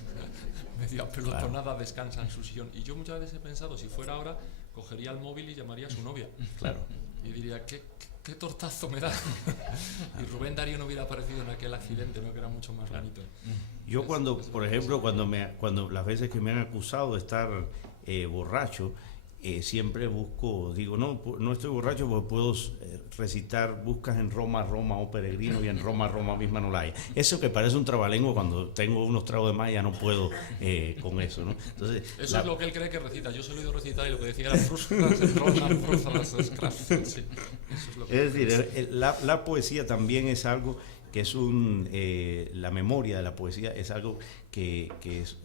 medio apelotonada, descansa en su sillón. Y yo muchas veces he pensado, si fuera ahora, cogería el móvil y llamaría a su novia. Claro. Y diría: ¿qué tortazo me da? Y Rubén Darío no hubiera aparecido en aquel accidente, ¿no? Que era mucho más bonito. Yo cuando, por ejemplo, cuando las veces que me han acusado de estar borracho, siempre busco, digo, no estoy borracho porque puedo recitar: buscas en Roma, Roma, oh peregrino, y en Roma, Roma misma no la hay. Eso que parece un trabalengua, cuando tengo unos tragos de más ya no puedo con eso, ¿no? Entonces, eso es lo que él cree que recita. Yo se lo he oído recitar y lo que decía era frustas en Roma, frustas las craft. Sí, eso es lo que es decir, la poesía también es algo que es la memoria de la poesía es algo que es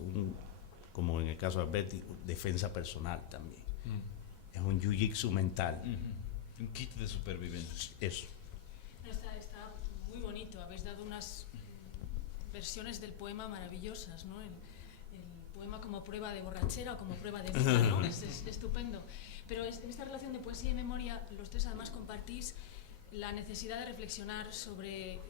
como en el caso de Alberti, defensa personal también. Es un jiu-jitsu mental. Un kit de supervivencia. Eso. Está muy bonito. Habéis dado unas versiones del poema maravillosas, ¿no? El poema como prueba de borrachera o como prueba de vida, ¿no? Es estupendo. Pero en esta relación de poesía y memoria, los tres además compartís la necesidad de reflexionar sobre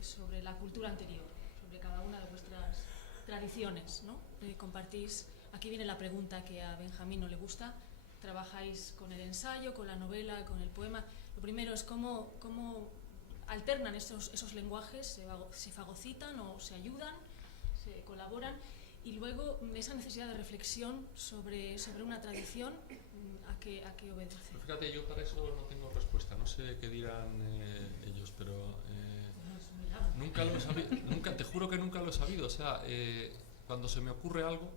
la cultura anterior, sobre cada una de vuestras tradiciones, ¿no? Compartís, aquí viene la pregunta que a Benjamín no le gusta: trabajáis con el ensayo, con la novela, con el poema. Lo primero es cómo alternan esos lenguajes, se fagocitan o se ayudan, se colaboran, y luego esa necesidad de reflexión sobre una tradición, ¿a qué obedece? Pero fíjate, yo para eso no tengo respuesta, no sé qué dirán ellos, pero nunca lo he sabido, te juro que nunca lo he sabido. O sea, cuando se me ocurre algo,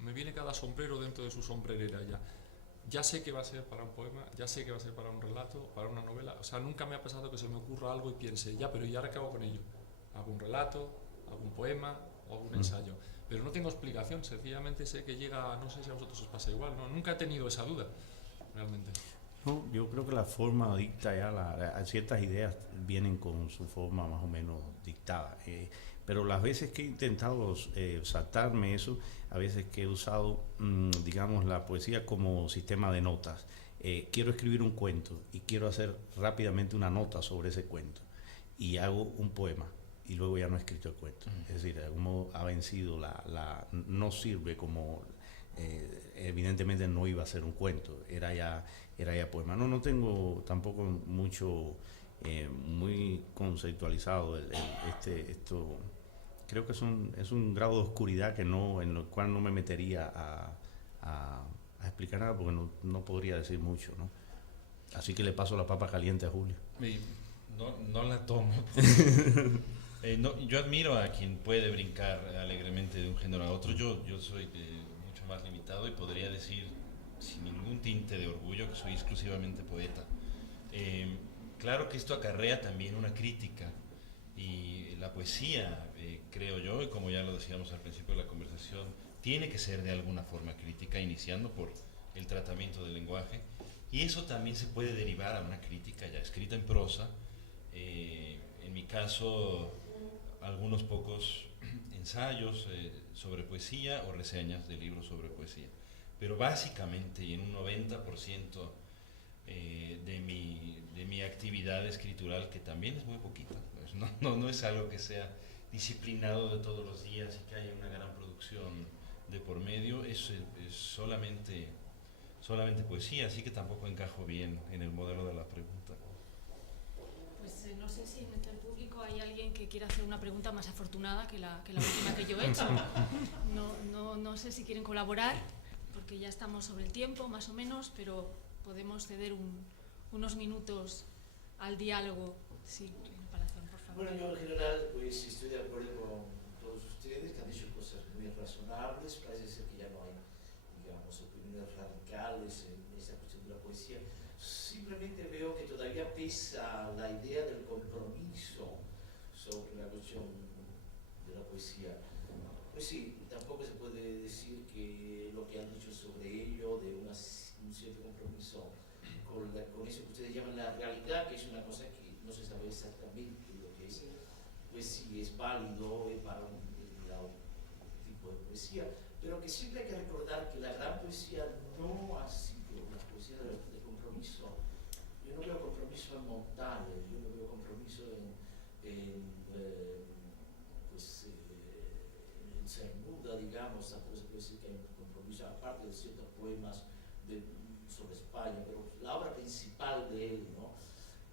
me viene cada sombrero dentro de su sombrerera ya. Ya sé que va a ser para un poema, ya sé que va a ser para un relato, para una novela. O sea, nunca me ha pasado que se me ocurra algo y piense: ya, pero ¿y ahora qué hago con ello? ¿Hago un relato, hago un poema o hago un ensayo? Pero no tengo explicación, sencillamente sé que llega. No sé si a vosotros os pasa igual, ¿no? Nunca he tenido esa duda, realmente. No, yo creo que la forma dicta ya, ciertas ideas vienen con su forma más o menos dictada. Pero las veces que he intentado saltarme eso, a veces que he usado, digamos, la poesía como sistema de notas. Quiero escribir un cuento y quiero hacer rápidamente una nota sobre ese cuento y hago un poema y luego ya no he escrito el cuento. Es decir, de algún modo ha vencido no sirve como, evidentemente no iba a ser un cuento, era ya poema. No tengo tampoco mucho, muy conceptualizado esto. Creo que es un grado de oscuridad en el cual no me metería a explicar nada, porque no podría decir mucho, ¿no? Así que le paso la papa caliente a Julio. No la tomo. Yo admiro a quien puede brincar alegremente de un género a otro. Yo soy mucho más limitado y podría decir sin ningún tinte de orgullo que soy exclusivamente poeta. Claro que esto acarrea también una crítica, y la poesía, creo yo, y como ya lo decíamos al principio de la conversación, tiene que ser de alguna forma crítica, iniciando por el tratamiento del lenguaje, y eso también se puede derivar a una crítica ya escrita en prosa. En mi caso, algunos pocos ensayos sobre poesía o reseñas de libros sobre poesía, pero básicamente, y en un 90% de mi actividad escritural, que también es muy poquita, pues no es algo que sea disciplinado de todos los días y que haya una gran producción de por medio, es solamente poesía, así que tampoco encajo bien en el modelo de la pregunta. Pues no sé si entre el público hay alguien que quiera hacer una pregunta más afortunada que la última que yo he hecho. No sé si quieren colaborar, porque ya estamos sobre el tiempo, más o menos, pero podemos ceder unos minutos al diálogo. Sí, para hacer, por favor. Bueno, yo en general pues estoy de acuerdo con todos ustedes que han dicho cosas muy razonables. Parece ser que ya no hay, digamos, opiniones radicales en esa cuestión de la poesía. Simplemente veo que todavía pesa la idea del compromiso sobre la cuestión de la poesía. Pues sí, tampoco se puede decir que lo que han dicho sobre ello, de un cierto compromiso con eso que ustedes llaman la realidad, que es una cosa que no se sabe exactamente lo que es, pues sí es válido para un determinado tipo de poesía, pero que siempre hay que recordar que la gran poesía no ha sido una poesía de compromiso. Yo no veo compromiso en Montale, yo no veo compromiso en Cernuda, digamos, tampoco se puede decir que hay un compromiso, aparte de ciertos poemas sobre España, pero la obra principal de él, ¿no?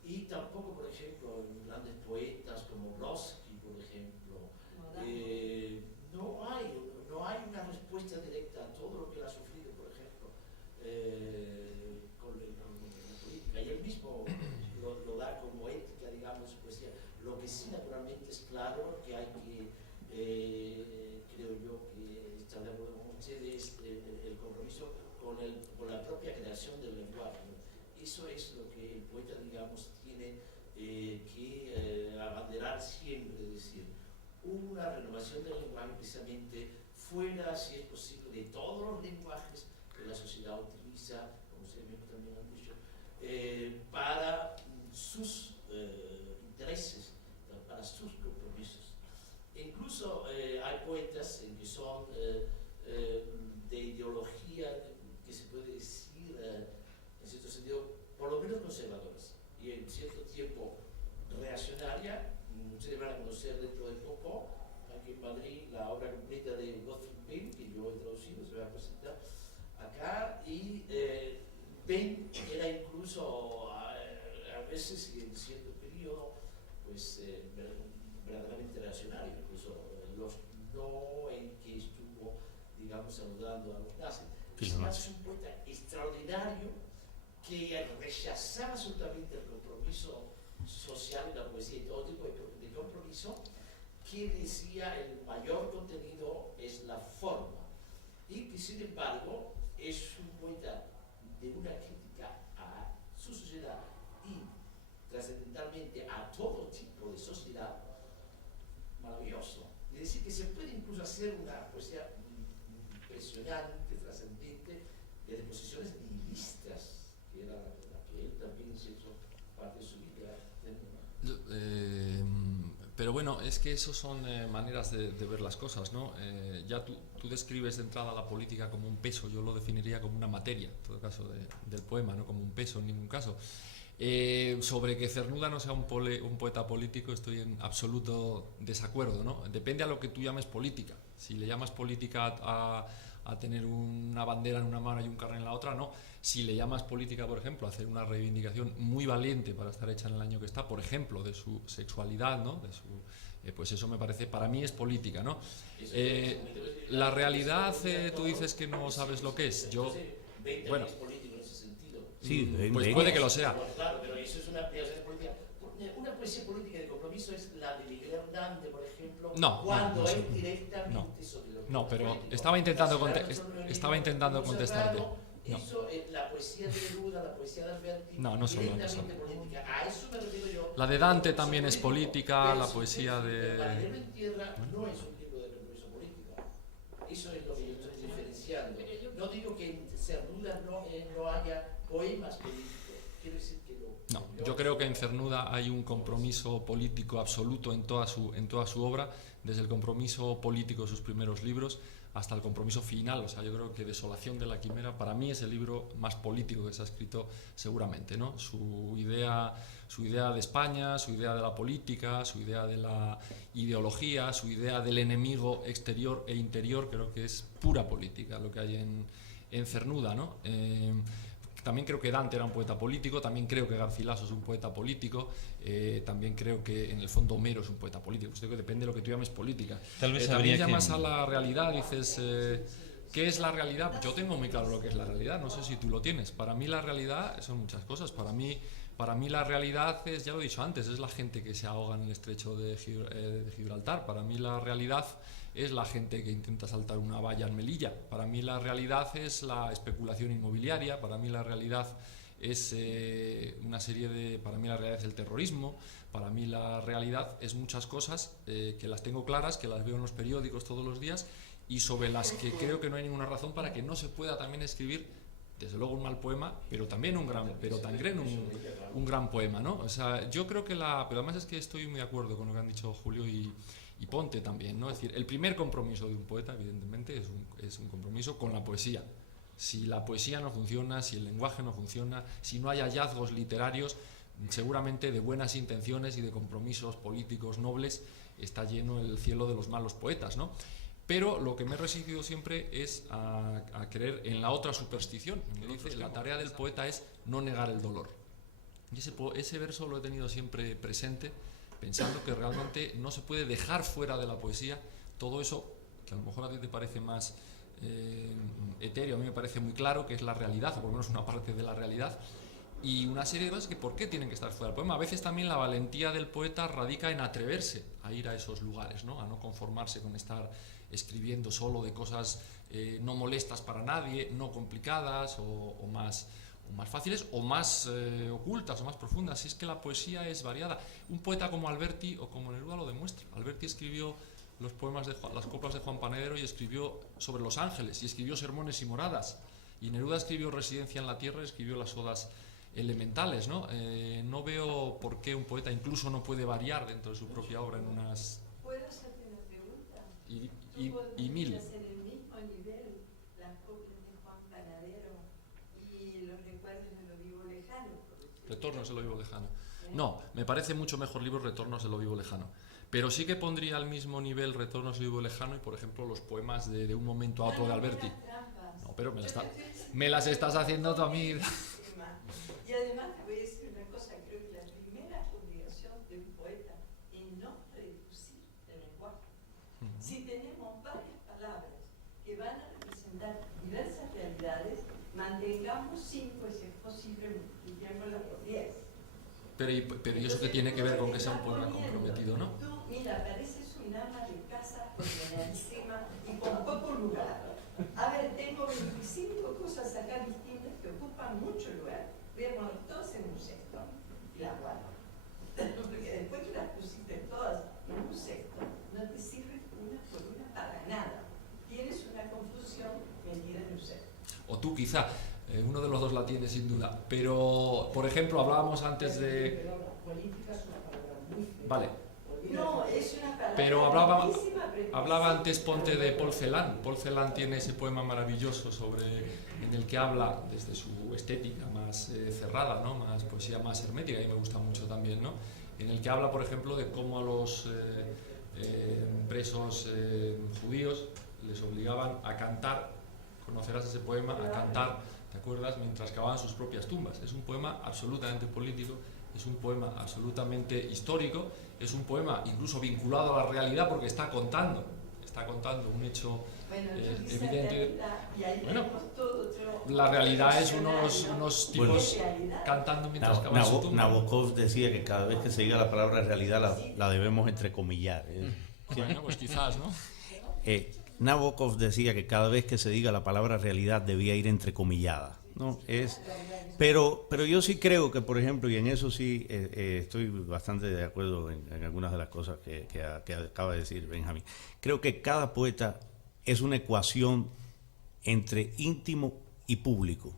Y tampoco, por ejemplo, en grandes poetas como Brodsky, por ejemplo, no hay una respuesta directa a todo lo que él ha sufrido, por ejemplo, con la política. Y él mismo lo da como ética, digamos, su poesía. Lo que sí, naturalmente, es claro que hay que, creo yo, que estar de acuerdo con ustedes, el compromiso con la propia creación del lenguaje. Eso es lo que el poeta, digamos, tiene que abanderar siempre, es decir, una renovación del lenguaje precisamente fuera, si es posible, de todos los lenguajes que la sociedad utiliza, como ustedes mismos también han dicho, para sus intereses, para sus compromisos. E incluso hay poetas que son de ideología, que se puede decir, en cierto sentido, por lo menos conservadoras, y en cierto tiempo reaccionaria. Ustedes van a conocer dentro de poco, aquí en Madrid, la obra completa de Gottfried Benn, que yo he traducido, se va a presentar acá, y Benn era incluso a veces, y en cierto periodo, pues verdaderamente reaccionario, incluso los no en que estuvo, digamos, saludando a los nazis. Es un poeta extraordinario que rechazaba absolutamente el compromiso social y la poesía y todo tipo de compromiso, que decía el mayor contenido es la forma, y que sin embargo es un poeta de una crítica a su sociedad y trascendentalmente a todo tipo de sociedad maravilloso. Es decir, que se puede incluso hacer una poesía impresionante, trascendente, de posiciones nihilistas, que era la que él también hizo parte de su vida. Pero bueno, es que eso son maneras de ver las cosas, ¿no? Ya tú describes de entrada la política como un peso, yo lo definiría como una materia, en todo caso del poema, no como un peso en ningún caso. Sobre que Cernuda no sea un poeta político estoy en absoluto desacuerdo, ¿no? Depende a lo que tú llames política. Si le llamas política a tener una bandera en una mano y un carnet en la otra, no. Si le llamas política, por ejemplo, a hacer una reivindicación muy valiente para estar hecha en el año que está, por ejemplo, de su sexualidad, ¿no? Pues eso me parece, para mí es política, ¿no? La realidad, tú dices que no sabes lo que es. Yo, bueno, sí, pues puede que lo sea. Claro, pero eso es una política. Una poesía política de compromiso es la de Miguel Hernández, por ejemplo, cuando es directamente sobre lo que no, pero estaba intentando contestarte. No. Eso, la poesía de Neruda, la poesía de Alberti, no solo. Política. A eso me refiero yo. La de Dante también es política, la poesía de... La de en tierra no es un tipo de compromiso político. Eso es lo que yo estoy diferenciando. No digo que en Cernuda no haya poemas políticos. Quiero decir que no. No, yo creo que en Cernuda hay un compromiso político absoluto en toda su obra, desde el compromiso político de sus primeros libros hasta el compromiso final. O sea, yo creo que Desolación de la Quimera para mí es el libro más político que se ha escrito seguramente, ¿no? Su idea de España, su idea de la política, su idea de la ideología, su idea del enemigo exterior e interior, creo que es pura política lo que hay en Cernuda, ¿no? También creo que Dante era un poeta político, también creo que Garcilaso es un poeta político, también creo que en el fondo Homero es un poeta político. Usted que depende de lo que tú llames política. Tal vez también llamas a la realidad, dices ¿Qué es la realidad? Yo tengo muy claro lo que es la realidad, no sé si tú lo tienes. Para mí la realidad son muchas cosas. Para mí la realidad es, ya lo he dicho antes, es la gente que se ahoga en el estrecho de Gibraltar. Para mí la realidad es la gente que intenta saltar una valla en Melilla. Para mí la realidad es la especulación inmobiliaria. Para mí la realidad es para mí la realidad es el terrorismo. Para mí la realidad es muchas cosas que las tengo claras, que las veo en los periódicos todos los días y sobre las que creo que no hay ninguna razón para que no se pueda también escribir, desde luego un mal poema, pero también un gran poema, ¿no? O sea, yo creo que pero además es que estoy muy de acuerdo con lo que han dicho Julio y Ponte también, ¿no? Es decir, el primer compromiso de un poeta, evidentemente, es un compromiso con la poesía. Si la poesía no funciona, si el lenguaje no funciona, si no hay hallazgos literarios, seguramente de buenas intenciones y de compromisos políticos nobles está lleno el cielo de los malos poetas, ¿no? Pero lo que me he resistido siempre es a creer en la otra superstición. Me dice, la tarea del poeta es no negar el dolor. Y ese verso lo he tenido siempre presente, pensando que realmente no se puede dejar fuera de la poesía todo eso que a lo mejor a ti te parece más etéreo, a mí me parece muy claro que es la realidad, o por lo menos una parte de la realidad, y una serie de cosas que por qué tienen que estar fuera del poema. A veces también la valentía del poeta radica en atreverse a ir a esos lugares, ¿no? A no conformarse con estar escribiendo solo de cosas no molestas para nadie, no complicadas o más fáciles o más ocultas o más profundas. Si es que la poesía es variada. Un poeta como Alberti o como Neruda lo demuestra. Alberti escribió los poemas las coplas de Juan Panadero y escribió sobre los ángeles y escribió sermones y moradas. Y Neruda escribió Residencia en la tierra y escribió las odas elementales, ¿no? No veo por qué un poeta incluso no puede variar dentro de su propia obra en unas... ¿Puedo hacerte una pregunta? Y mil. ¿Hacer el mismo nivel las coplas de Juan Panadero y los recuerdos de lo vivo lejano? Retornos de lo vivo lejano. No, me parece mucho mejor libro Retornos de lo vivo lejano. Pero sí que pondría al mismo nivel Retornos de lo vivo lejano y, por ejemplo, los poemas de Un momento a otro de Alberti. No, pero me las estás haciendo tú a mí. Y además te voy a decir una cosa, creo que la primera obligación de un poeta es no reducir el lenguaje. Si tenemos varias palabras que van a representar diversas realidades, mantengamos 5 si es posible, multipliquémoslo por 10. Pero ¿y eso qué tiene que ver con que sea un poema comprometido, no? Tú, mira, pareces un ama de casa ordenadísima y con poco lugar. A ver, tengo 25 cosas acá distintas que ocupan mucho lugar. Vemos todas en un cesto y las guardo. Porque después que las pusiste todas en un cesto, no te sirve una por una para nada. Tienes una confusión metida en un cesto. O tú quizá, uno de los dos la tiene sin duda. Pero, por ejemplo, hablábamos antes de... Política es una palabra muy fea. Vale. No, es una palabra. Pero hablaba antes Ponte de Paul Celan. Paul Celan tiene ese poema maravilloso en el que habla desde su estética más cerrada, ¿no? Más poesía más hermética, y me gusta mucho también, ¿no? En el que habla, por ejemplo, de cómo a los presos judíos les obligaban a cantar, conocerás ese poema, a cantar, ¿te acuerdas?, mientras cavaban sus propias tumbas. Es un poema absolutamente político, es un poema absolutamente histórico, es un poema incluso vinculado a la realidad porque está contando un hecho evidente. Bueno, la realidad es unos tipos cantando mientras cavan su tumba. Nabokov decía que cada vez que se diga la palabra realidad la debemos entrecomillar. Bueno, pues quizás, ¿no? Nabokov decía que cada vez que se diga la palabra realidad debía ir entrecomillada, ¿no? Pero yo sí creo que, por ejemplo, y en eso sí estoy bastante de acuerdo en algunas de las cosas que acaba de decir Benjamín. Creo que cada poeta es una ecuación entre íntimo y público.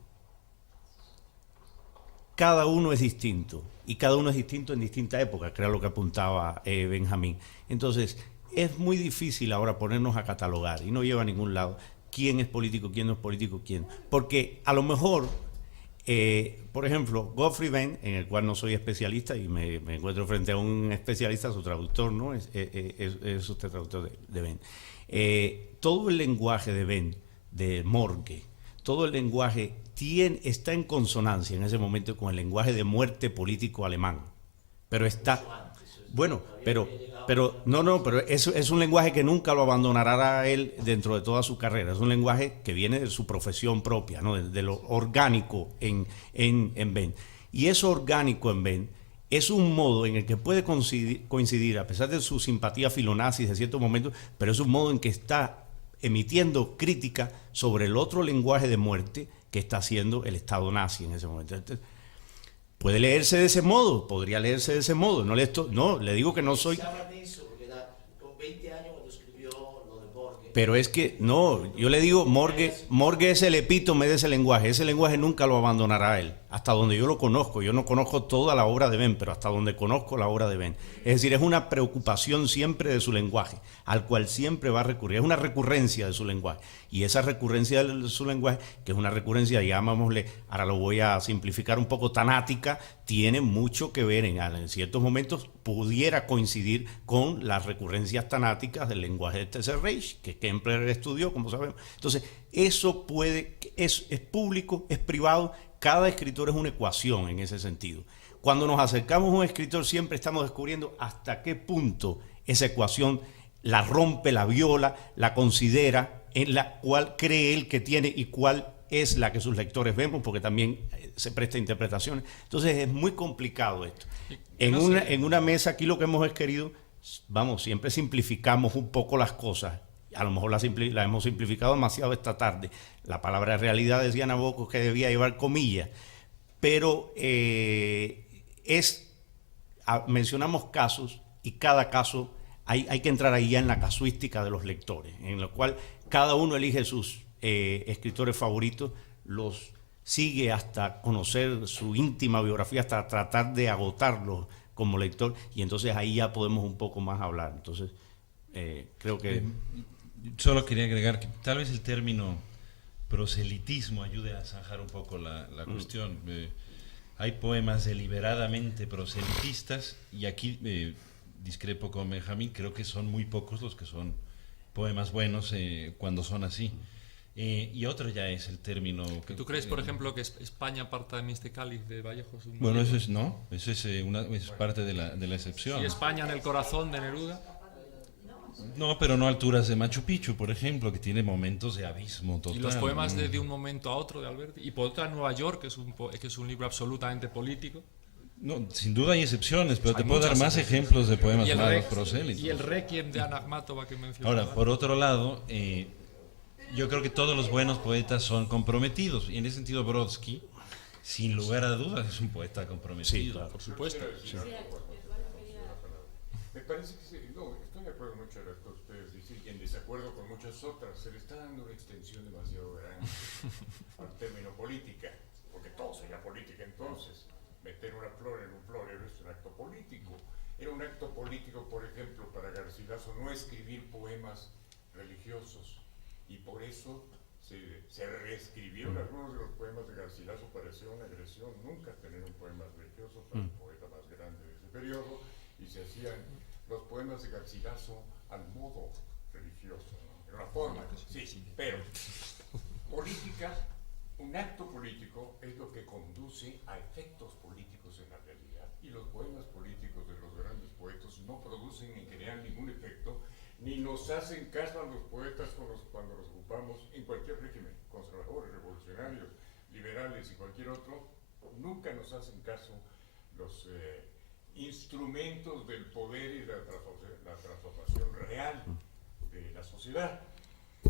Cada uno es distinto, y cada uno es distinto en distintas épocas, que era lo que apuntaba Benjamín. Entonces, es muy difícil ahora ponernos a catalogar, y no lleva a ningún lado, quién es político, quién no es político, quién. Porque a lo mejor, por ejemplo, Godfrey Benn, en el cual no soy especialista, y me encuentro frente a un especialista, su traductor, ¿no? Es usted traductor de Benn. Todo el lenguaje de Benn, de Morgue, todo el lenguaje está en consonancia en ese momento con el lenguaje de muerte político alemán. Pero está... Bueno, pero pero eso es un lenguaje que nunca lo abandonará él dentro de toda su carrera. Es un lenguaje que viene de su profesión propia, ¿no? De lo orgánico en Ben. Y eso orgánico en Ben es un modo en el que puede coincidir, a pesar de su simpatía filonazis de ciertos momentos, pero es un modo en que está emitiendo crítica sobre el otro lenguaje de muerte que está haciendo el Estado nazi en ese momento. Entonces, puede leerse de ese modo, podría leerse de ese modo. No, le digo que no soy... Se habla de eso, porque con 20 años cuando escribió lo de Borges. Pero es que, no, yo le digo, Morgue es el epítome de ese lenguaje nunca lo abandonará él, hasta donde yo lo conozco. Yo no conozco toda la obra de Ben, pero hasta donde conozco la obra de Ben. Es decir, es una preocupación siempre de su lenguaje, al cual siempre va a recurrir, es una recurrencia de su lenguaje. Y esa recurrencia de su lenguaje, que es una recurrencia, llamámosle, ahora lo voy a simplificar un poco, tanática, tiene mucho que ver, en ciertos momentos pudiera coincidir con las recurrencias tanáticas del lenguaje del Tercer Reich, que Kempler estudió, como sabemos. Entonces, eso es público, es privado, cada escritor es una ecuación en ese sentido. Cuando nos acercamos a un escritor siempre estamos descubriendo hasta qué punto esa ecuación la rompe, la viola, la considera, en la cual cree él que tiene y cuál es la que sus lectores vemos, porque también se presta interpretaciones. Entonces es muy complicado esto. En una mesa aquí lo que hemos querido, siempre simplificamos un poco las cosas. A lo mejor la hemos simplificado demasiado esta tarde. La palabra realidad, decía Nabokov, que debía llevar comillas. Pero mencionamos casos y cada caso hay que entrar ahí ya en la casuística de los lectores, en lo cual cada uno elige sus escritores favoritos, los sigue hasta conocer su íntima biografía, hasta tratar de agotarlos como lector, y entonces ahí ya podemos un poco más hablar. Entonces, creo que... Solo quería agregar que tal vez el término proselitismo ayude a zanjar un poco la cuestión. Hay poemas deliberadamente proselitistas, y aquí discrepo con Benjamín, creo que son muy pocos los que son poemas buenos cuando son así. Y otro ya es el término... ¿Tú crees, por ejemplo, que España parta en este cáliz de Vallejo? Bueno, eso es parte de la excepción. ¿Y España en el corazón de Neruda? No, pero no a alturas de Machu Picchu, por ejemplo, que tiene momentos de abismo total. Y los poemas de un momento a otro de Alberti. Y por otra, Nueva York, que es un libro absolutamente político. No, sin duda hay excepciones, pero te puedo dar más ejemplos de poemas malos prosélitos. Y el Requiem de Ana Akhmatova que mencionaba. Ahora, por otro lado, yo creo que todos los buenos poetas son comprometidos. Y en ese sentido, Brodsky, sin lugar a dudas, es un poeta comprometido. Sí, claro. Por supuesto. Me parece que estoy de acuerdo en muchas de las cosas que ustedes dicen y en desacuerdo con muchas otras. Se le está dando una extensión demasiado grande al término política, porque todo sería política entonces. Meter una flor en un florero es un acto político. Era un acto político, por ejemplo, para Garcilaso no escribir poemas religiosos, y por eso se reescribieron algunos de los poemas de Garcilaso. Parecía una agresión nunca tener un poema religioso para el poeta más grande de ese periodo, y se hacían los poemas de Garcilaso al modo religioso, ¿no? Era una forma, sí, pero política, un acto político es lo que conduce a efectos políticos en la realidad, y los poemas políticos de los grandes poetas no producen ni crean ningún efecto, ni nos hacen caso a los poetas cuando los ocupamos en cualquier régimen, conservadores, revolucionarios, liberales y cualquier otro. Nunca nos hacen caso los instrumentos del poder y la transformación real de la sociedad.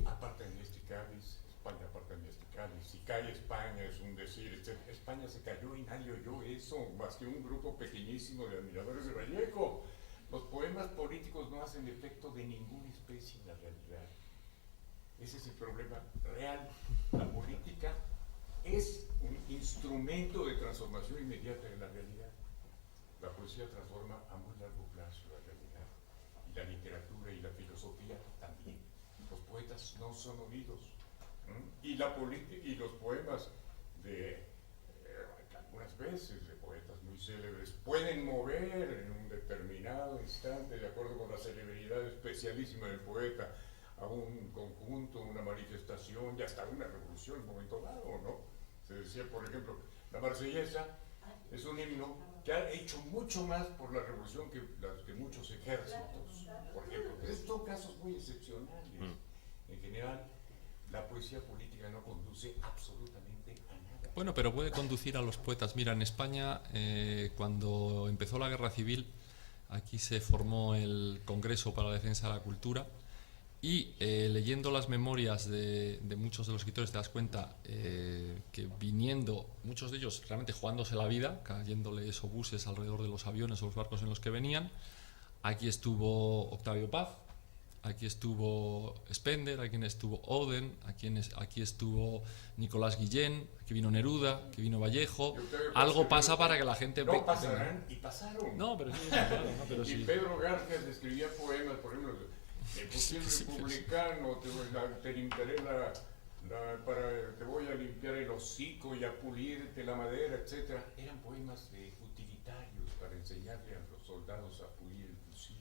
Aparte de este cáliz, España aparte de este cáliz, si cae España es un decir, España se cayó y nadie oyó eso, más que un grupo pequeñísimo de admiradores de Vallejo. Los poemas políticos no hacen efecto de ninguna especie en la realidad. Ese es el problema real. La política es un instrumento de transformación inmediata de la realidad. La poesía transforma a muy largo plazo la realidad, y la literatura y la filosofía también. Los poetas no son oídos, y los poemas de algunas veces de poetas muy célebres pueden mover en un determinado instante, de acuerdo con la celebridad especialísima del poeta, a un conjunto, una manifestación y hasta una revolución en un momento dado, ¿no? Se decía, por ejemplo, la Marsellesa es un himno que ha hecho mucho más por la revolución que las que ejércitos, por ejemplo. Pero son casos muy excepcionales. En general, la poesía política no conduce absolutamente a nada. Bueno, pero puede conducir a los poetas. Mira, en España, cuando empezó la Guerra Civil, aquí se formó el Congreso para la Defensa de la Cultura y leyendo las memorias de muchos de los escritores te das cuenta que viniendo, muchos de ellos realmente jugándose la vida, cayéndoles obuses alrededor de los aviones o los barcos en los que venían. Aquí estuvo Octavio Paz, aquí estuvo Spender, aquí estuvo Oden, aquí estuvo Nicolás Guillén, aquí vino Neruda, aquí vino Vallejo. Algo pasa para que la gente... No pasarán y pasaron. No, pero sí, claro, no, pero sí. Y Pedro García escribía poemas, por ejemplo, me puse republicano, te limpiaré te voy a limpiar el hocico y a pulirte la madera, etc. Eran poemas utilitarios para enseñarle a los soldados a pulir el fusil.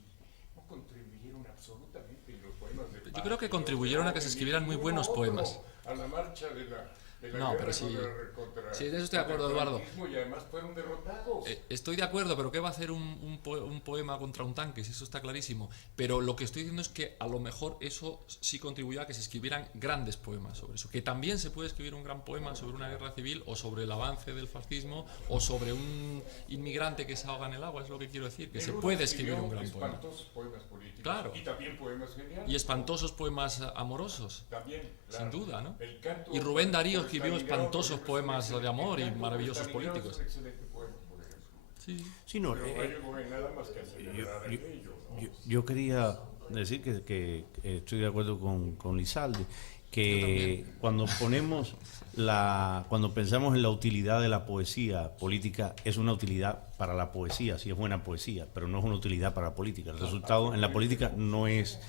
No contribuyeron absolutamente en los poemas de paz. Yo creo que contribuyeron a que se escribieran muy buenos poemas. A la marcha de la No, guerra pero sí, contra sí, de eso estoy de acuerdo, Eduardo. Y además fueron derrotados. Estoy de acuerdo, pero ¿qué va a hacer un poema contra un tanque? Si eso está clarísimo. Pero lo que estoy diciendo es que a lo mejor eso sí contribuyó a que se escribieran grandes poemas sobre eso. Que también se puede escribir un gran poema sobre una guerra civil o sobre el avance del fascismo o sobre un inmigrante que se ahoga en el agua. Es lo que quiero decir, que se puede escribir un gran poema. Espantosos poemas políticos. Claro. Y también poemas geniales. Y espantosos poemas amorosos. También, Sin duda, ¿no? El canto Y Rubén Darío por escribió Stalingrado, espantosos por ejemplo, poemas de amor y maravillosos Stalingrado políticos. es un excelente poema, por ejemplo. Sí. Sí, no, Pero no hay nada más que celebrar en ello, ¿no? yo quería decir que estoy de acuerdo con Lizalde, que cuando pensamos en la utilidad de la poesía política, es una utilidad para la poesía, sí es buena poesía, pero no es una utilidad para la política. El resultado en la política no es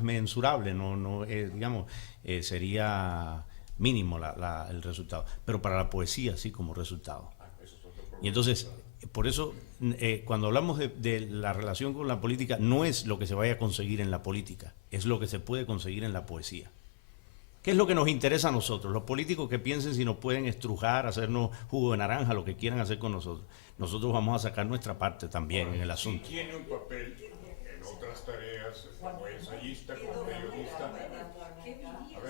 mensurable, digamos, sería mínimo el resultado, pero para la poesía sí como resultado. Y entonces, por eso, cuando hablamos de la relación con la política, no es lo que se vaya a conseguir en la política, es lo que se puede conseguir en la poesía. ¿Qué es lo que nos interesa a nosotros? Los políticos que piensen si nos pueden estrujar, hacernos jugo de naranja, lo que quieran hacer con nosotros. Nosotros vamos a sacar nuestra parte también en el asunto. Sí tiene un papel en otras tareas, como ensayista, como periodista. A ver,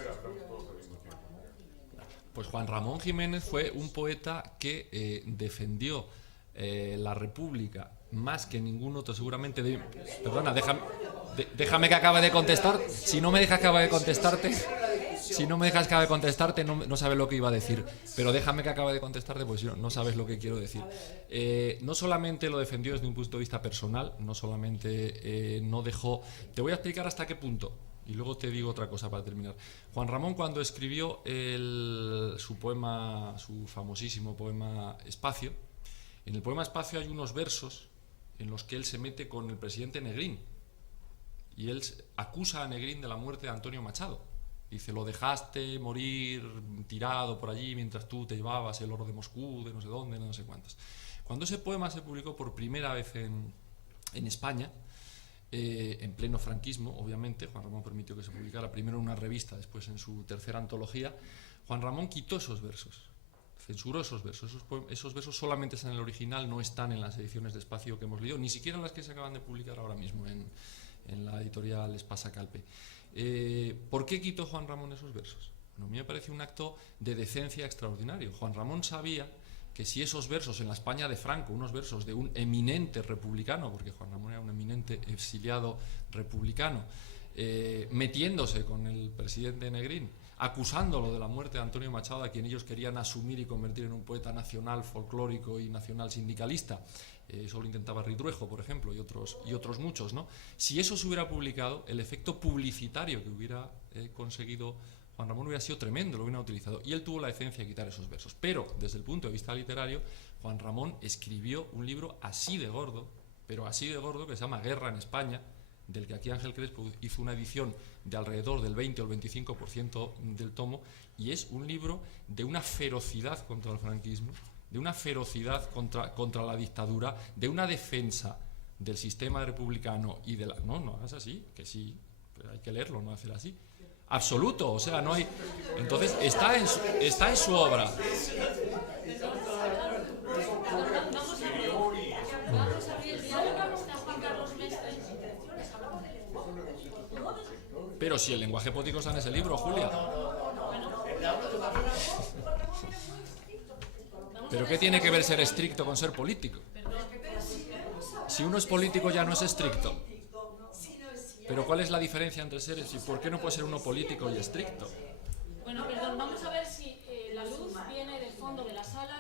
hablamos todos al mismo tiempo. Pues Juan Ramón Jiménez fue un poeta que defendió la República más que ningún otro, seguramente. Perdona, déjame que acabe de contestar. Si no me dejas que acabe de contestarte, no sabes lo que iba a decir. Pero déjame que acabe de contestarte, porque si no sabes lo que quiero decir. No solamente lo defendió desde un punto de vista personal, no solamente no dejó. Te voy a explicar hasta qué punto. Y luego te digo otra cosa para terminar. Juan Ramón, cuando escribió su famosísimo poema Espacio, en el poema Espacio hay unos versos en los que él se mete con el presidente Negrín. Y él acusa a Negrín de la muerte de Antonio Machado. Dice, lo dejaste morir tirado por allí mientras tú te llevabas el oro de Moscú, de no sé dónde, no sé cuántas. Cuando ese poema se publicó por primera vez en España, en pleno franquismo, obviamente, Juan Ramón permitió que se publicara primero en una revista, después en su tercera antología. Juan Ramón quitó esos versos, censuró esos versos. Esos versos solamente están en el original, no están en las ediciones de Espacio que hemos leído, ni siquiera en las que se acaban de publicar ahora mismo en la editorial Espasa Calpe. ¿Por qué quitó Juan Ramón esos versos? Bueno, a mí me parece un acto de decencia extraordinario. Juan Ramón sabía que si esos versos en la España de Franco, unos versos de un eminente republicano, porque Juan Ramón era un eminente exiliado republicano, metiéndose con el presidente Negrín, acusándolo de la muerte de Antonio Machado, a quien ellos querían asumir y convertir en un poeta nacional folclórico y nacional sindicalista. Eso lo intentaba Ridruejo, por ejemplo, y otros muchos, ¿no? Si eso se hubiera publicado, el efecto publicitario que hubiera conseguido Juan Ramón hubiera sido tremendo, lo hubieran utilizado. Y él tuvo la decencia de quitar esos versos. Pero, desde el punto de vista literario, Juan Ramón escribió un libro así de gordo, pero así de gordo, que se llama Guerra en España, del que aquí Ángel Crespo hizo una edición de alrededor del 20 o el 25% del tomo, y es un libro de una ferocidad contra el franquismo, de una ferocidad contra la dictadura, de una defensa del sistema republicano y de la... No hagas así, que sí, pero hay que leerlo, no hacer así. Absoluto, o sea, no hay... Entonces, está en su obra. Vamos a abrir el diálogo. Está Juan Carlos Mesa. Pero si el lenguaje poético está en ese libro, Julia. ¿Pero qué tiene que ver ser estricto con ser político? Si uno es político ya no es estricto. ¿Pero cuál es la diferencia entre seres y por qué no puede ser uno político y estricto? Bueno, perdón, vamos